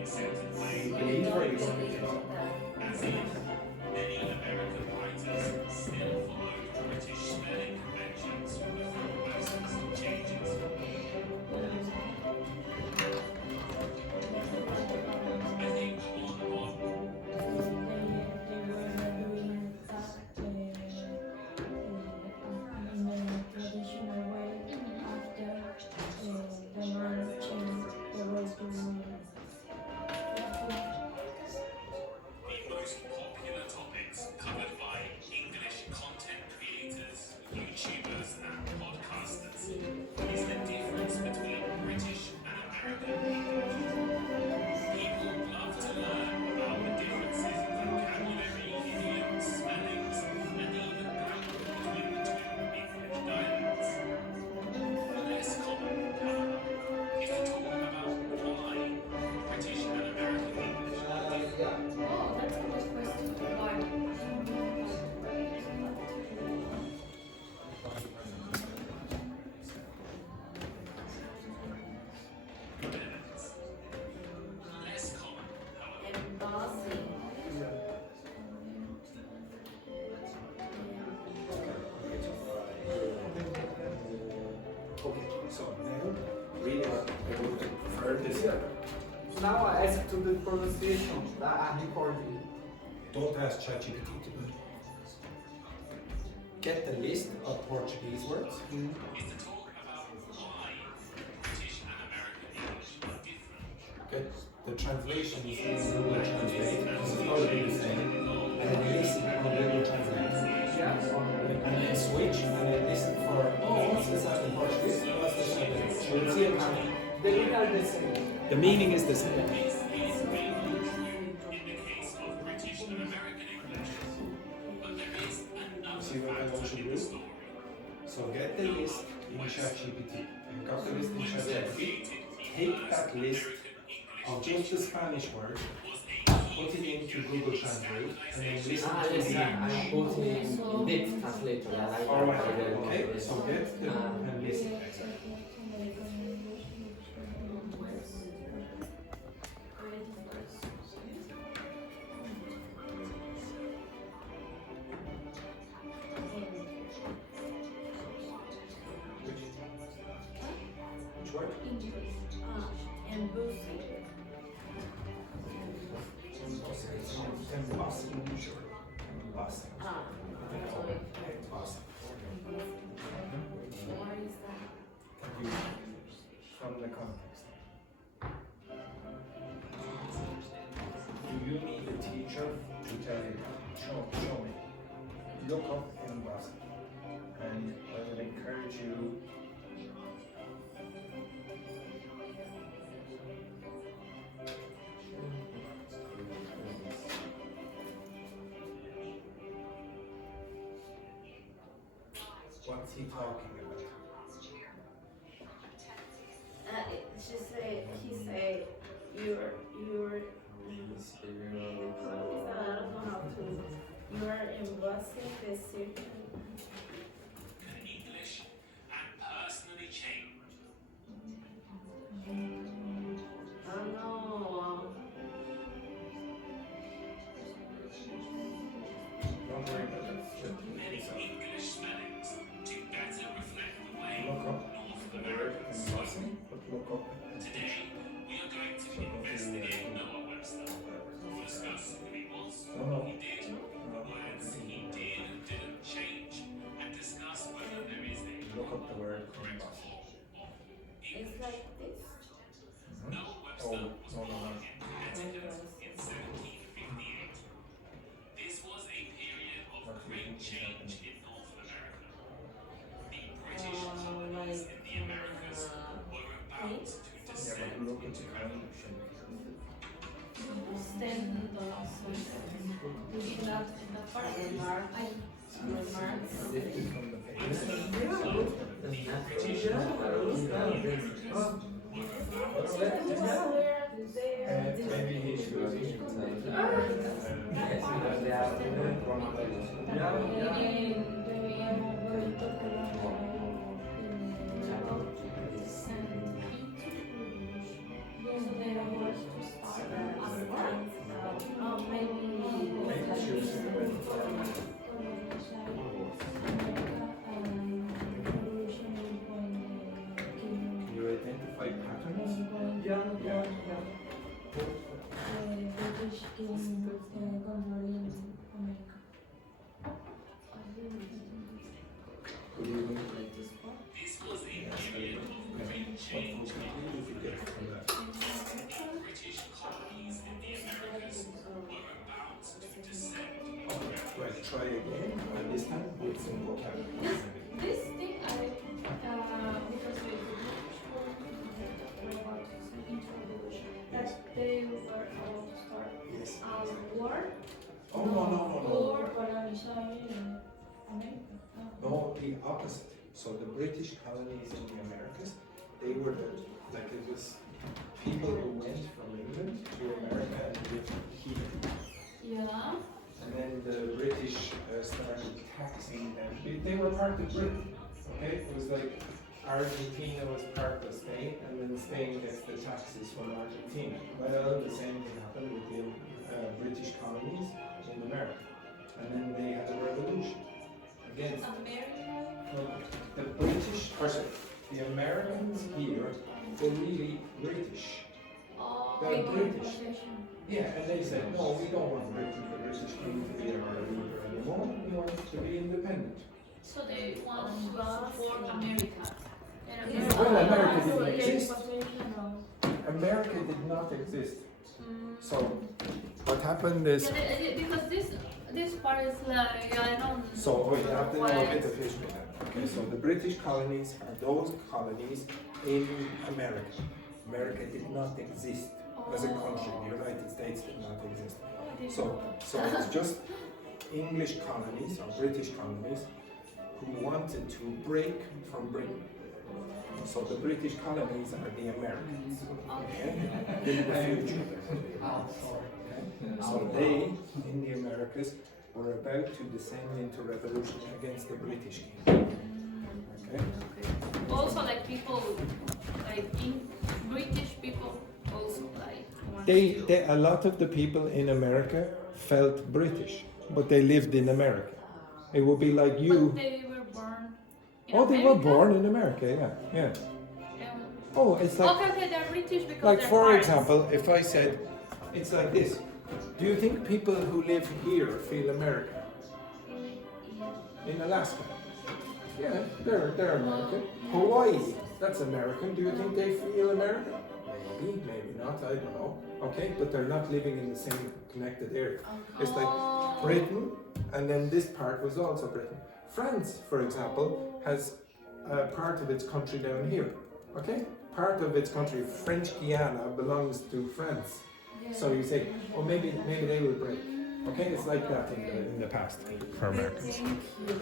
believe or you don't believe? Many American writers still follow British spelling conventions without massive changes. I think on traditional way after the man changed the way to the most popular topics covered by English content creators, YouTubers, and podcasters is the difference between British and American English. People love to learn about the differences in vocabulary, idioms, spellings, and even grammar between the two English dialects. Less common, however, is to talk about why British and American English are different. Oh, that's a good question. Why? Less common, however. Embossing. Okay, so now, really what I would prefer this here. Now I ask to the pronunciation that I'm recording. Don't ask ChatGPT to do it. Get the list of Portuguese words. Is to talk about why British and American English are different. Get the translations in Google Translate, because it's probably the same. And then listen on Google Translate. And then switch, and then listen for, oh, what's this sound in Portuguese? What's this sound in English? You'll see a pattern. The meaning are the same. The meaning is the same. This is mainly true in the case of British and American English. But there is another See what I want factor you in to the do? story. So get the list in ChatGPT. You've got the list in Webster ChatGPT. created the Take first that list American English of just the Spanish word, was a put it into Google Translate, and then listen Ah, to yes, the I'm English. putting did translator. I like Alright, that. okay, so get the and listen. Which word? Embossing. Embossing, sure. Embossing. Ah, Embossing. what is that? From the context. Do you need a teacher to tell you? Show me. Look up embossing. And I would encourage you what's he talking about? He say, you're, I don't know how to, you're embossing the circle. English and personally changed. Oh no. Don't worry about that. Many English spellings to better reflect the way Look up North the word Americans spoke. embossing, but look up. Today, we are going to investigate Noah Webster. Maybe he should. You identify patterns? Yeah. British king controlling America. What do you think? This was a period of great change. British colonies in the Americas were about to descend. Right, try again, and this time with some vocabulary. This thing because the British were about to introduce that they were about to start Yes. war. Oh, no. Or Colonizing America. No, the opposite. So the British colonies in the Americas, they were it was people who went from England to America and lived here. yeah. And then the British started taxing them. They were part of Britain, okay? It was like Argentina was part of Spain, and then Spain gets the taxes from Argentina. Well, the same thing happened with the British colonies in America. And then they had a revolution against the British, the Americans here were really British. They're British. Yeah, and they said, no, we don't want the British king to be our leader anymore. We want to be independent. So they want to support America. Well, America didn't exist. America did not exist. So, what happened is... Yeah, because this part is like, I don't... So, you have to know a bit of history then. Okay, so the British colonies are those colonies in America. America did not exist as a country. The United States did not exist. So it's just English colonies or British colonies who wanted to break from Britain. So the British colonies are the Americans. Okay? In the future. Okay? So they, in the Americas, were about to descend into revolution against the British king. Okay? Also, like people, like in British people, also like. A lot of the people in America felt British, but they lived in America. It would be like you. But they were born. They were born in America, yeah. Oh, it's like. Okay, they're British because Like they're for parents. example, if I said, it's like this. Do you think people who live here feel American? In Alaska? Yeah, they're American. Hawaii, that's American. Do you think they feel American? Maybe, maybe not, I don't know. Okay, but they're not living in the same connected area. It's like Britain, and then this part was also Britain. France, for example, has part of its country down here. Okay? Part of its country, French Guiana, belongs to France. So you say, oh, maybe they will break. Okay, it's like that in the past for Americans. Thank you.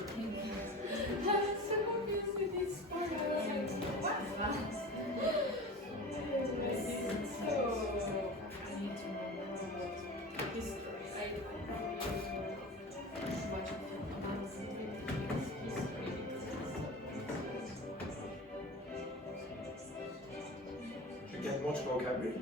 I'm so confused with this part. I was like, what? So, I need to know more about history. I don't know much about history. You get much vocabulary?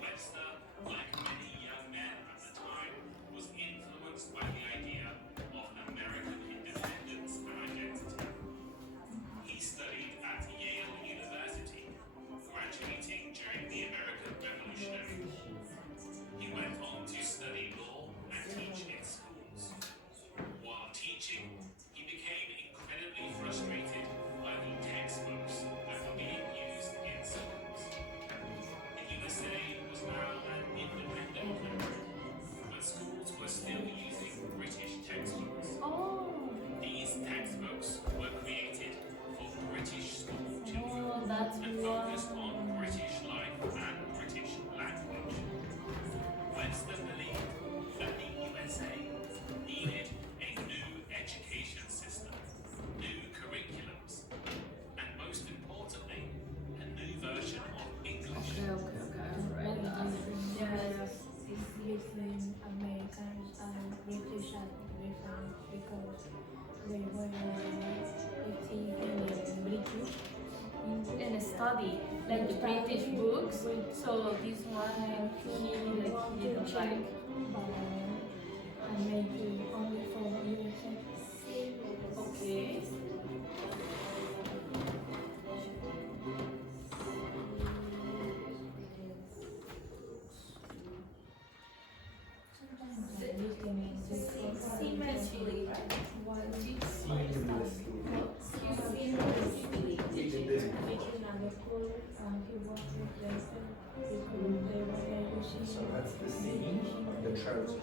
Webster, like many young men at the time, was influenced by the idea of American independence and identity. He studied at Yale University like the British books. So this one he didn't like. I make it only for USA. Okay. Seamlessly. So that's the seam, the trousers.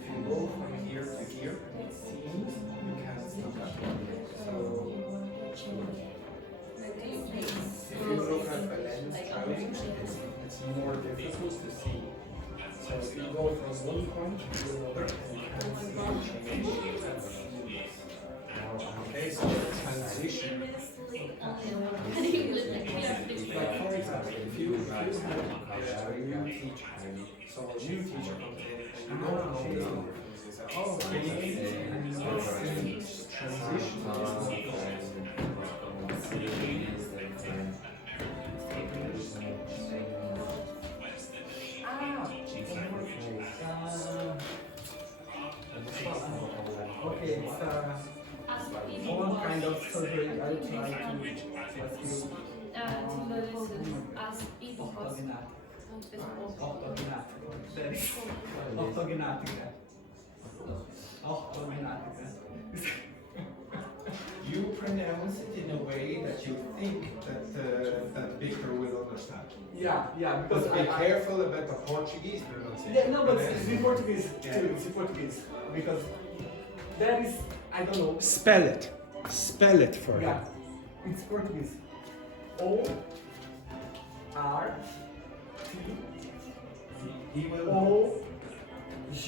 If you go from here to here, it seems you can't see that. So if you look at the lens trousers, it's more difficult to see. So if you go from one point to another and you can't see the change, that's seamless. Okay, so the transition. Like for example, if you have a new teacher, so a new teacher comes in and you don't know the difference, they say, oh, transition is not okay, it's one kind of surgery I try to rescue. As hijos. You pronounce it in a way that you think that Victor will understand. Yeah, because But be careful about the Portuguese pronunciation. Yeah, no, but it's in Portuguese too. It's in Portuguese because there is, I don't know. Spell it. Spell it for Yeah, him. it's Portuguese. O R T He will. O G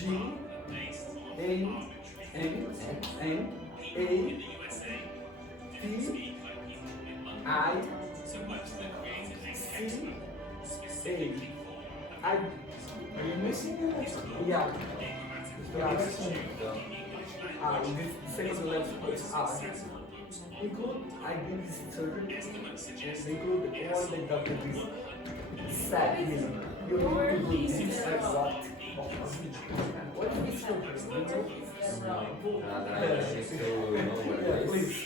A N N A T I C A. Are you missing it? Yeah. This second letter is R. Include identity surgery, include all the documents. Sad, you need to do this like what? What is surgery? Yeah, please.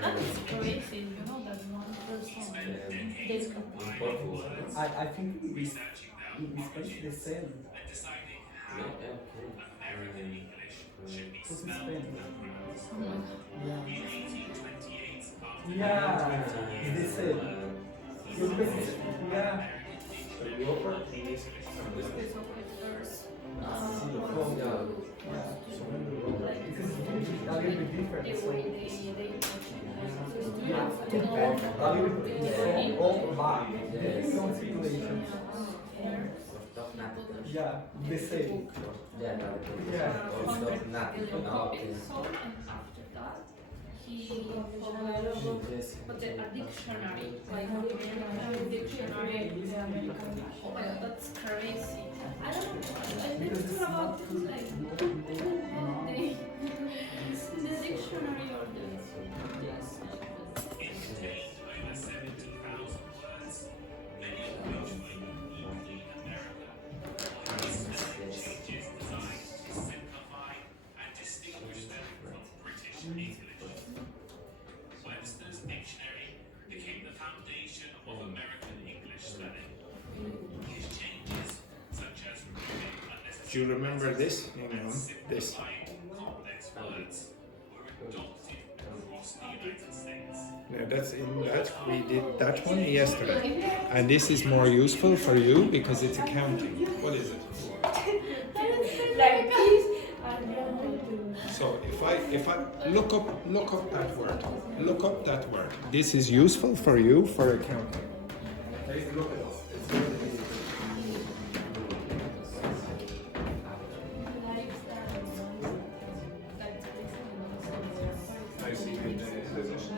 That is crazy, you know that one person they I think it's Spanish the same. What's in Spanish? Yeah, it's the same. Yeah. Your Portuguese. first. Because it's a little bit different. The So way you have to bend a little bit from all back. Depending on situation. Yeah, the same. Yeah, no, Yeah. it's not So and okay. after that he followed but a dictionary, like a dictionary. Oh my god, that's crazy. I don't know. I think it's about things like the dictionary or the yes. Over 70,000 words, many of which were unique in America. These changes designed to simplify and distinguish them from British English. Webster's dictionary became the foundation of American English spelling. These changes, such as removing unnecessary Do you remember this? Hang on. This. complex words, were adopted across the United States. No, that's in that. We did that one yesterday. And this is more useful for you because it's accounting. What is it? Like this, and then we do. So if I look up that word. This is useful for you for accounting. Take a look at this. It's really easy. I see in the position.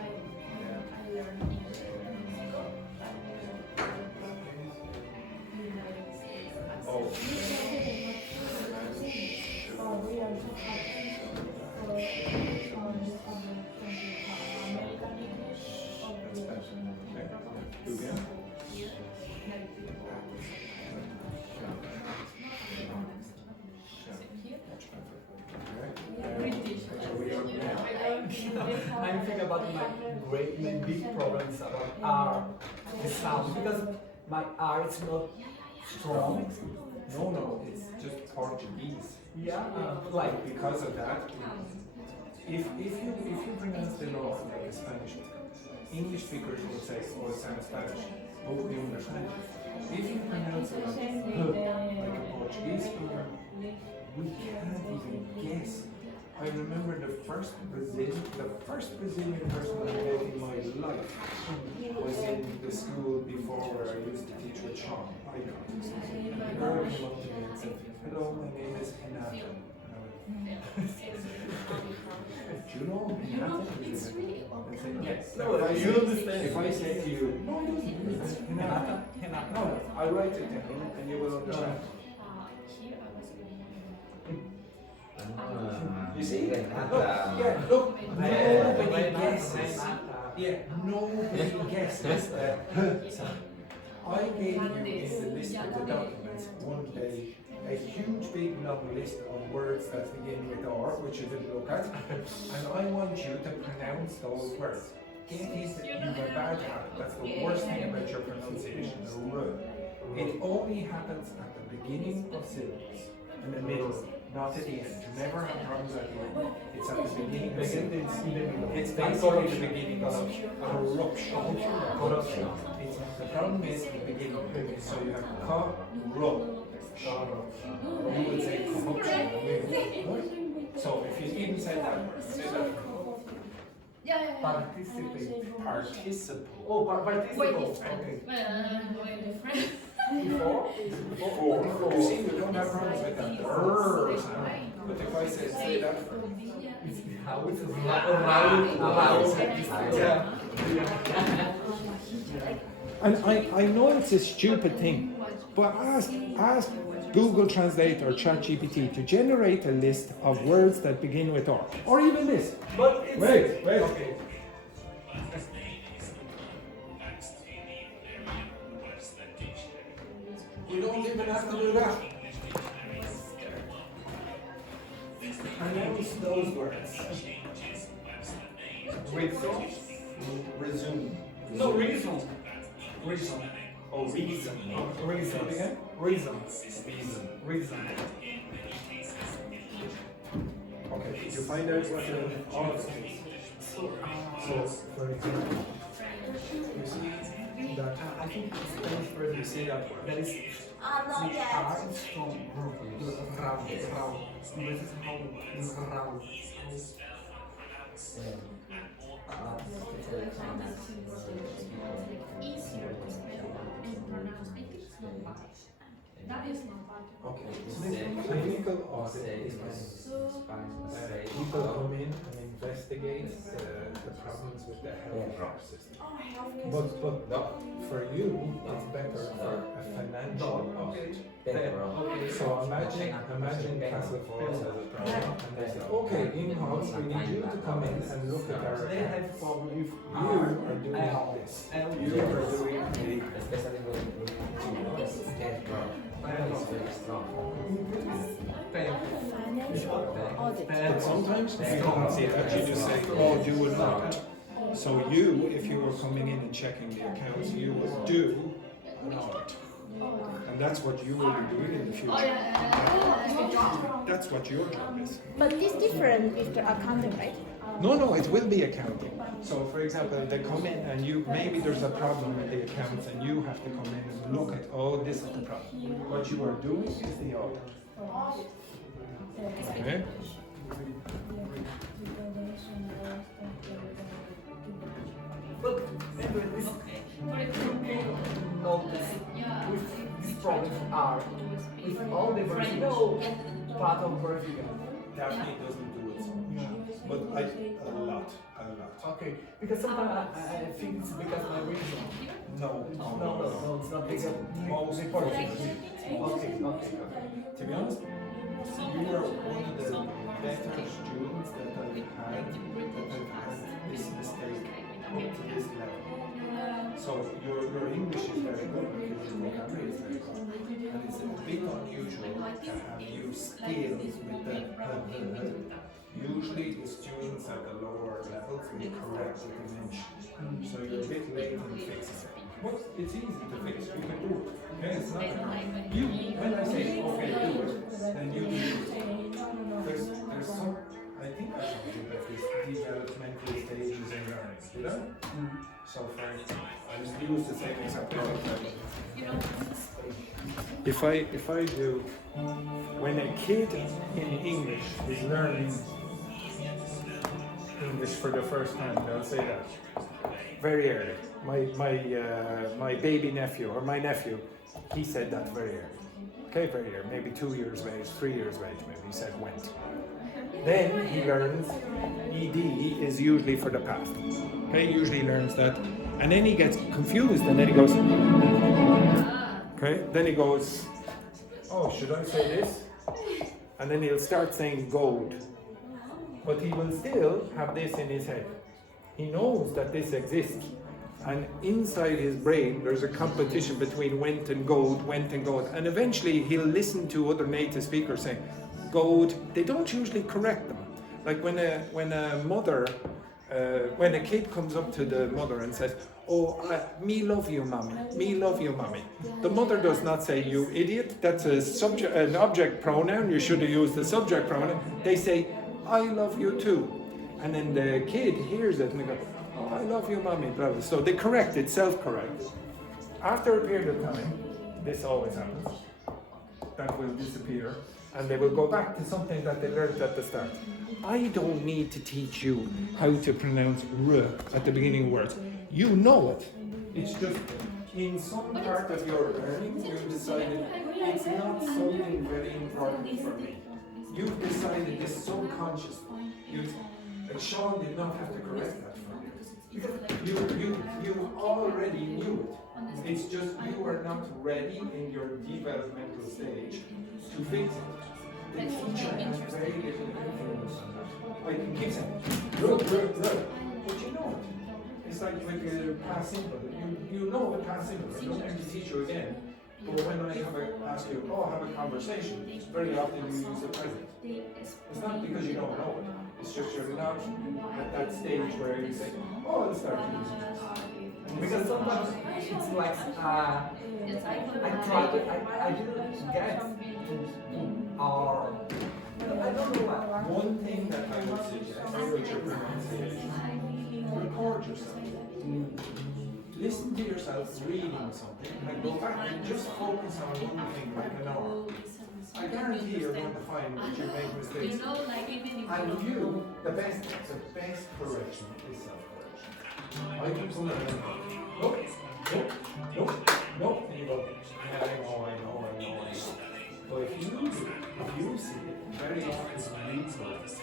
Oh. Oh, we are so happy. So, this American English or That's better. Okay. Do again. my big problem is about R, the sound, because my R is not strong. No, it's just Portuguese. Yeah, Like because of that, if you pronounce the law like a Spanish, English speakers will say, "Oh, it sounds Spanish," but we understand it. If you pronounce it like a Portuguese speaker, we can't even guess. I remember the first Brazilian person I met in my life was in the school before where I used to teach with Sean. I got this. And the girl came up to me and said, "Hello, my name is Renata." Do you know Renata? It's really I said, yes. No, If I you say- understand. If I say to you, no, I don't. It's Renata. No, I write it down and you will understand. here I was You see? Renata. Look, yeah, look. Nobody Renata. guesses. Yeah, nobody guesses that. So, I gave you in the list of the documents one day a huge big long list of words that begin with R, which you didn't look at, and I want you to pronounce those words. It is that you have a bad habit. That's the worst thing about your pronunciation. The R. It only happens at the beginning of syllables, in the middle, not at the end. You never have problems at the end. It's at the beginning of syllables. It's basically the beginning of corruption. It's, the problem is the beginning. So you have corruption. You would say corruption. So if you even say that word, say that word. Participate. Participle. Oh, participle. way Okay. different. Way different. Before. You see, we don't have problems with that. Brrr sound. But if I say that word, How is it? Around. Yeah. and I know it's a stupid thing, but ask Google Translate or ChatGPT to generate a list of words that begin with R, or even this. But it's Wait. Okay. We don't even have to do that. Pronounce those words. Resume. No reason. Oh, reason. Reason. Again? Reason. Reason. Okay, did you find out what the R is? So, for example, you see that I think it's Spanish word you see that word. That is the R is from round. This is how round. Easier to spell and pronounce. I think it's not bad. That is not bad. Okay, so the clinical audit is when people come in and investigate the problems with the healthcare system. But for you, it's better for a financial audit. So imagine Castle Falls has a problem and they say, okay, in-house, we need you to come in and look at our They account. have problem if You are doing this. You are doing the Especially when you get wrong. It's very strong. But sometimes you don't see that, you just say, oh, do a not. So you, if you were coming in and checking the accounts, you would do an audit. And that's what you will be doing in the future. That's what your job is. But it's different with the accounting, right? No, it will be accounting. So for example, they come in and maybe there's a problem with the accounts and you have to come in and look at, oh, this is the problem. What you are doing is the audit. Okay? But anyway, this notice with these problems are with all the verbs, part of verbs you have. Daphne doesn't do it so much, but a lot. Okay, because sometimes I think it's because my reason. No, It's not because most important. Okay. To be honest, you were one of the better students that I've had this mistake up to this level. So your English is very good because your vocabulary is very good. And it's a bit unusual to have you skills with the usually usually the students at the lower levels will correct what you mention. So you're a bit late in fixing it. But it's easy to fix, you can do it. Okay, it's not you, when I say okay, do it, then you do it. There's some, I think I told you that there's developmental stages in learning, did I? So for I use the same example. If I do, when a kid in English is learning English for the first time, they'll say that very early. My baby nephew or my nephew, he said that very early. Okay, very early, maybe 2 years of age, 3 years of age, maybe he said went. Then he learns ED is usually for the past. Okay, he usually learns that, and then he gets confused, and then he goes. Okay, then he goes, oh, should I say this? And then he'll start saying gold. But he will still have this in his head. He knows that this exists. And inside his brain, there's a competition between went and gold. And eventually he'll listen to other native speakers saying, gold. They don't usually correct them. Like when a kid comes up to the mother and says, oh, me love you, mommy. Me love you, mommy. The mother does not say, you idiot. That's an object pronoun. You should have used the subject pronoun. They say, I love you too. And then the kid hears it and they go, oh, I love you, mommy. Blah, blah. So they correct it, self-correct. After a period of time, this always happens. That will disappear. And they will go back to something that they learned at the start. I don't need to teach you how to pronounce R at the beginning of words. You know it. It's just in some part of your learning, you've decided it's not something very important for me. You've decided this subconsciously. Sean did not have to correct that for you. You already knew it. It's just you are not ready in your developmental stage to fix it. The teacher has very little influence on that. I can keep saying, look, but you know it. It's like with the past simple. You know the past simple. I don't have to teach you again. But when I ask you, have a conversation, very often you use the present. It's not because you don't know it. It's just you're not at that stage where you say, let's start using it. Because sometimes it's like I didn't get or I don't know what. One thing that I would suggest with your pronunciation, record yourself. Listen to yourself reading something and go back and just focus on one thing like an hour. I guarantee you're going to find that you make mistakes. And the best correction is self-correction. I can pull it in. Nope. And you go, yeah, I know. But if you see it, very often you see it.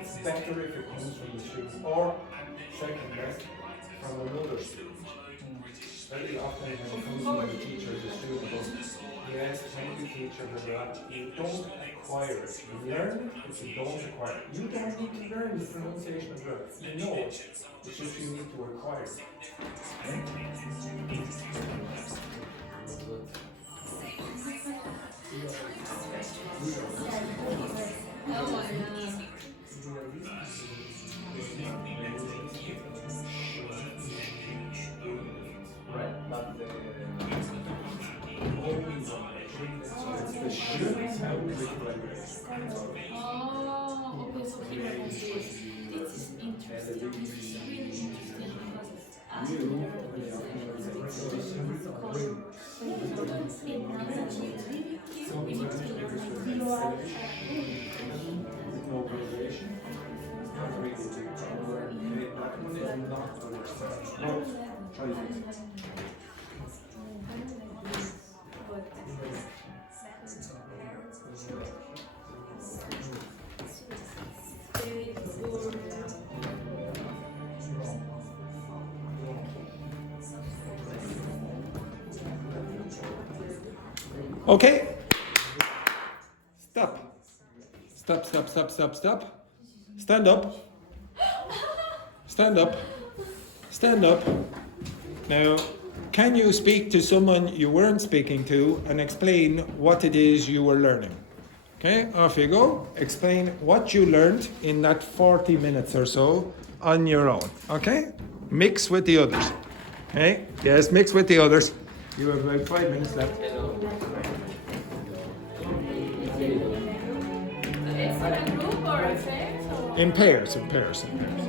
It's better if it comes from the student, or second best, from another student. Very often when it comes from the teacher, the student goes, yes, thank you teacher, but you don't acquire it. You learn it, but you don't acquire it. You don't need to learn the pronunciation of words. You know it. It's just you need to acquire it. Right, but the the should sound with vibration. Oh, okay, so here I can see it. This is interesting. This is really interesting No variation. Not really. That one is not understand. Try it. Okay. Stop. Stand up. Stand up. Stand up. Now, can you speak to someone you weren't speaking to and explain what it is you were learning? Okay, off you go. Explain what you learned in that 40 minutes or so on your own. Okay? Mix with the others. Okay? Yes, mix with the others. You have about 5 minutes left. It's in a group or a pair? So In pairs, in pairs, in pairs.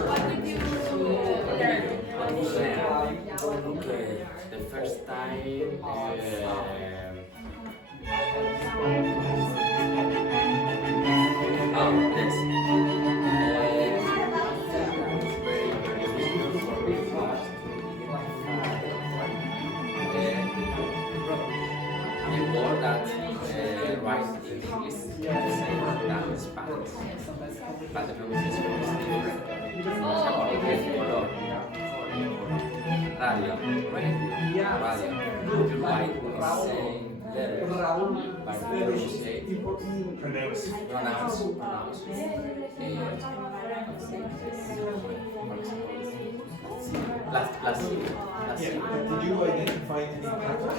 what did you learn? What did you learn? Okay, the first time. Oh, yes. The word that writes in English is the same than Spanish, but the pronunciation is different. For example, radio, radio. You write the same letter, but pronounce. Last Did you identify any pattern?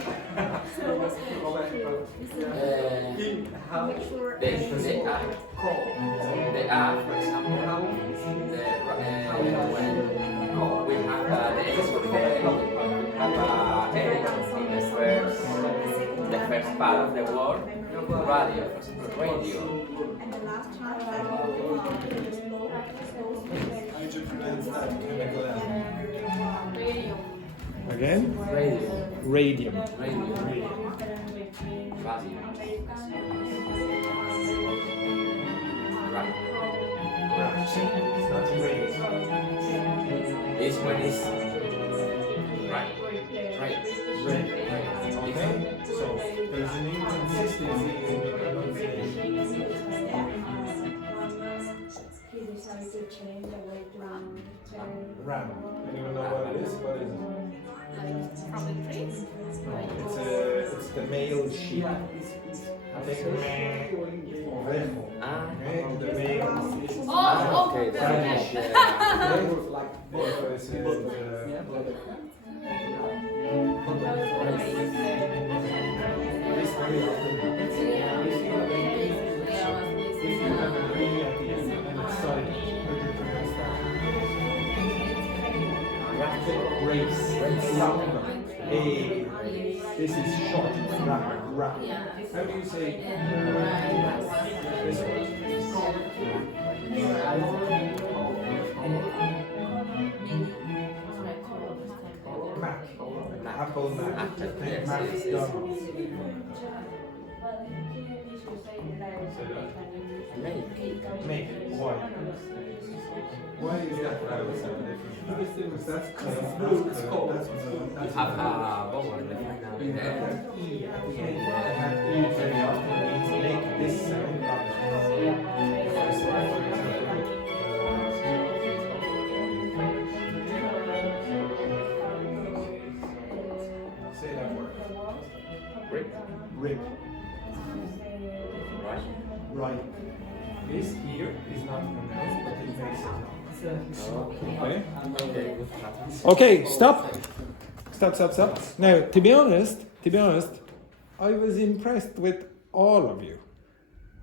They are, for example, when we have the exponent, we have in the first part of the word, radio, for example, radio. And the last one, How did you pronounce that chemical element? Radio. Again? Radio. Radium. Radio. Radium. Radio. Right. It's not radium. It's when it's right. Right. Okay? So there's an inconsistency in the pronunciation. He decided to change the way to Ram. Anyone know what it is? What is it? From the tree? It's the male sheep. Ovejo. Okay? The male. Oh, Okay, okay. Spanish. So it's, Hey, this is short. Ra. How do you say? This Mac. Apple Mac. Yes, Mac. yes, yes. Make. Why? Why is that rather so different? Because that's blue. It's cold. That's Have a vowel in the final. You have that E at the end. That E very often means make this sound. Say that word. Rip. Rip. Right. Right. This here is not pronounced, but it makes it sound. Okay. Okay. Okay, stop. Stop. Now, to be honest, I was impressed with all of you.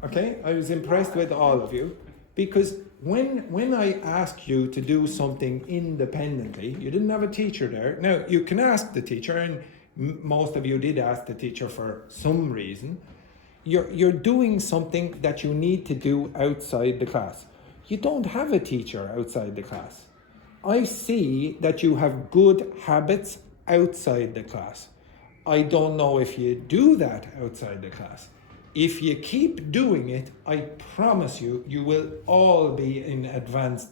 Okay? I was impressed with all of you because when I asked you to do something independently, you didn't have a teacher there. Now, you can ask the teacher, and most of you did ask the teacher for some reason. You're doing something that you need to do outside the class. You don't have a teacher outside the class. I see that you have good habits outside the class. I don't know if you do that outside the class. If you keep doing it, I promise you, you will all be in advanced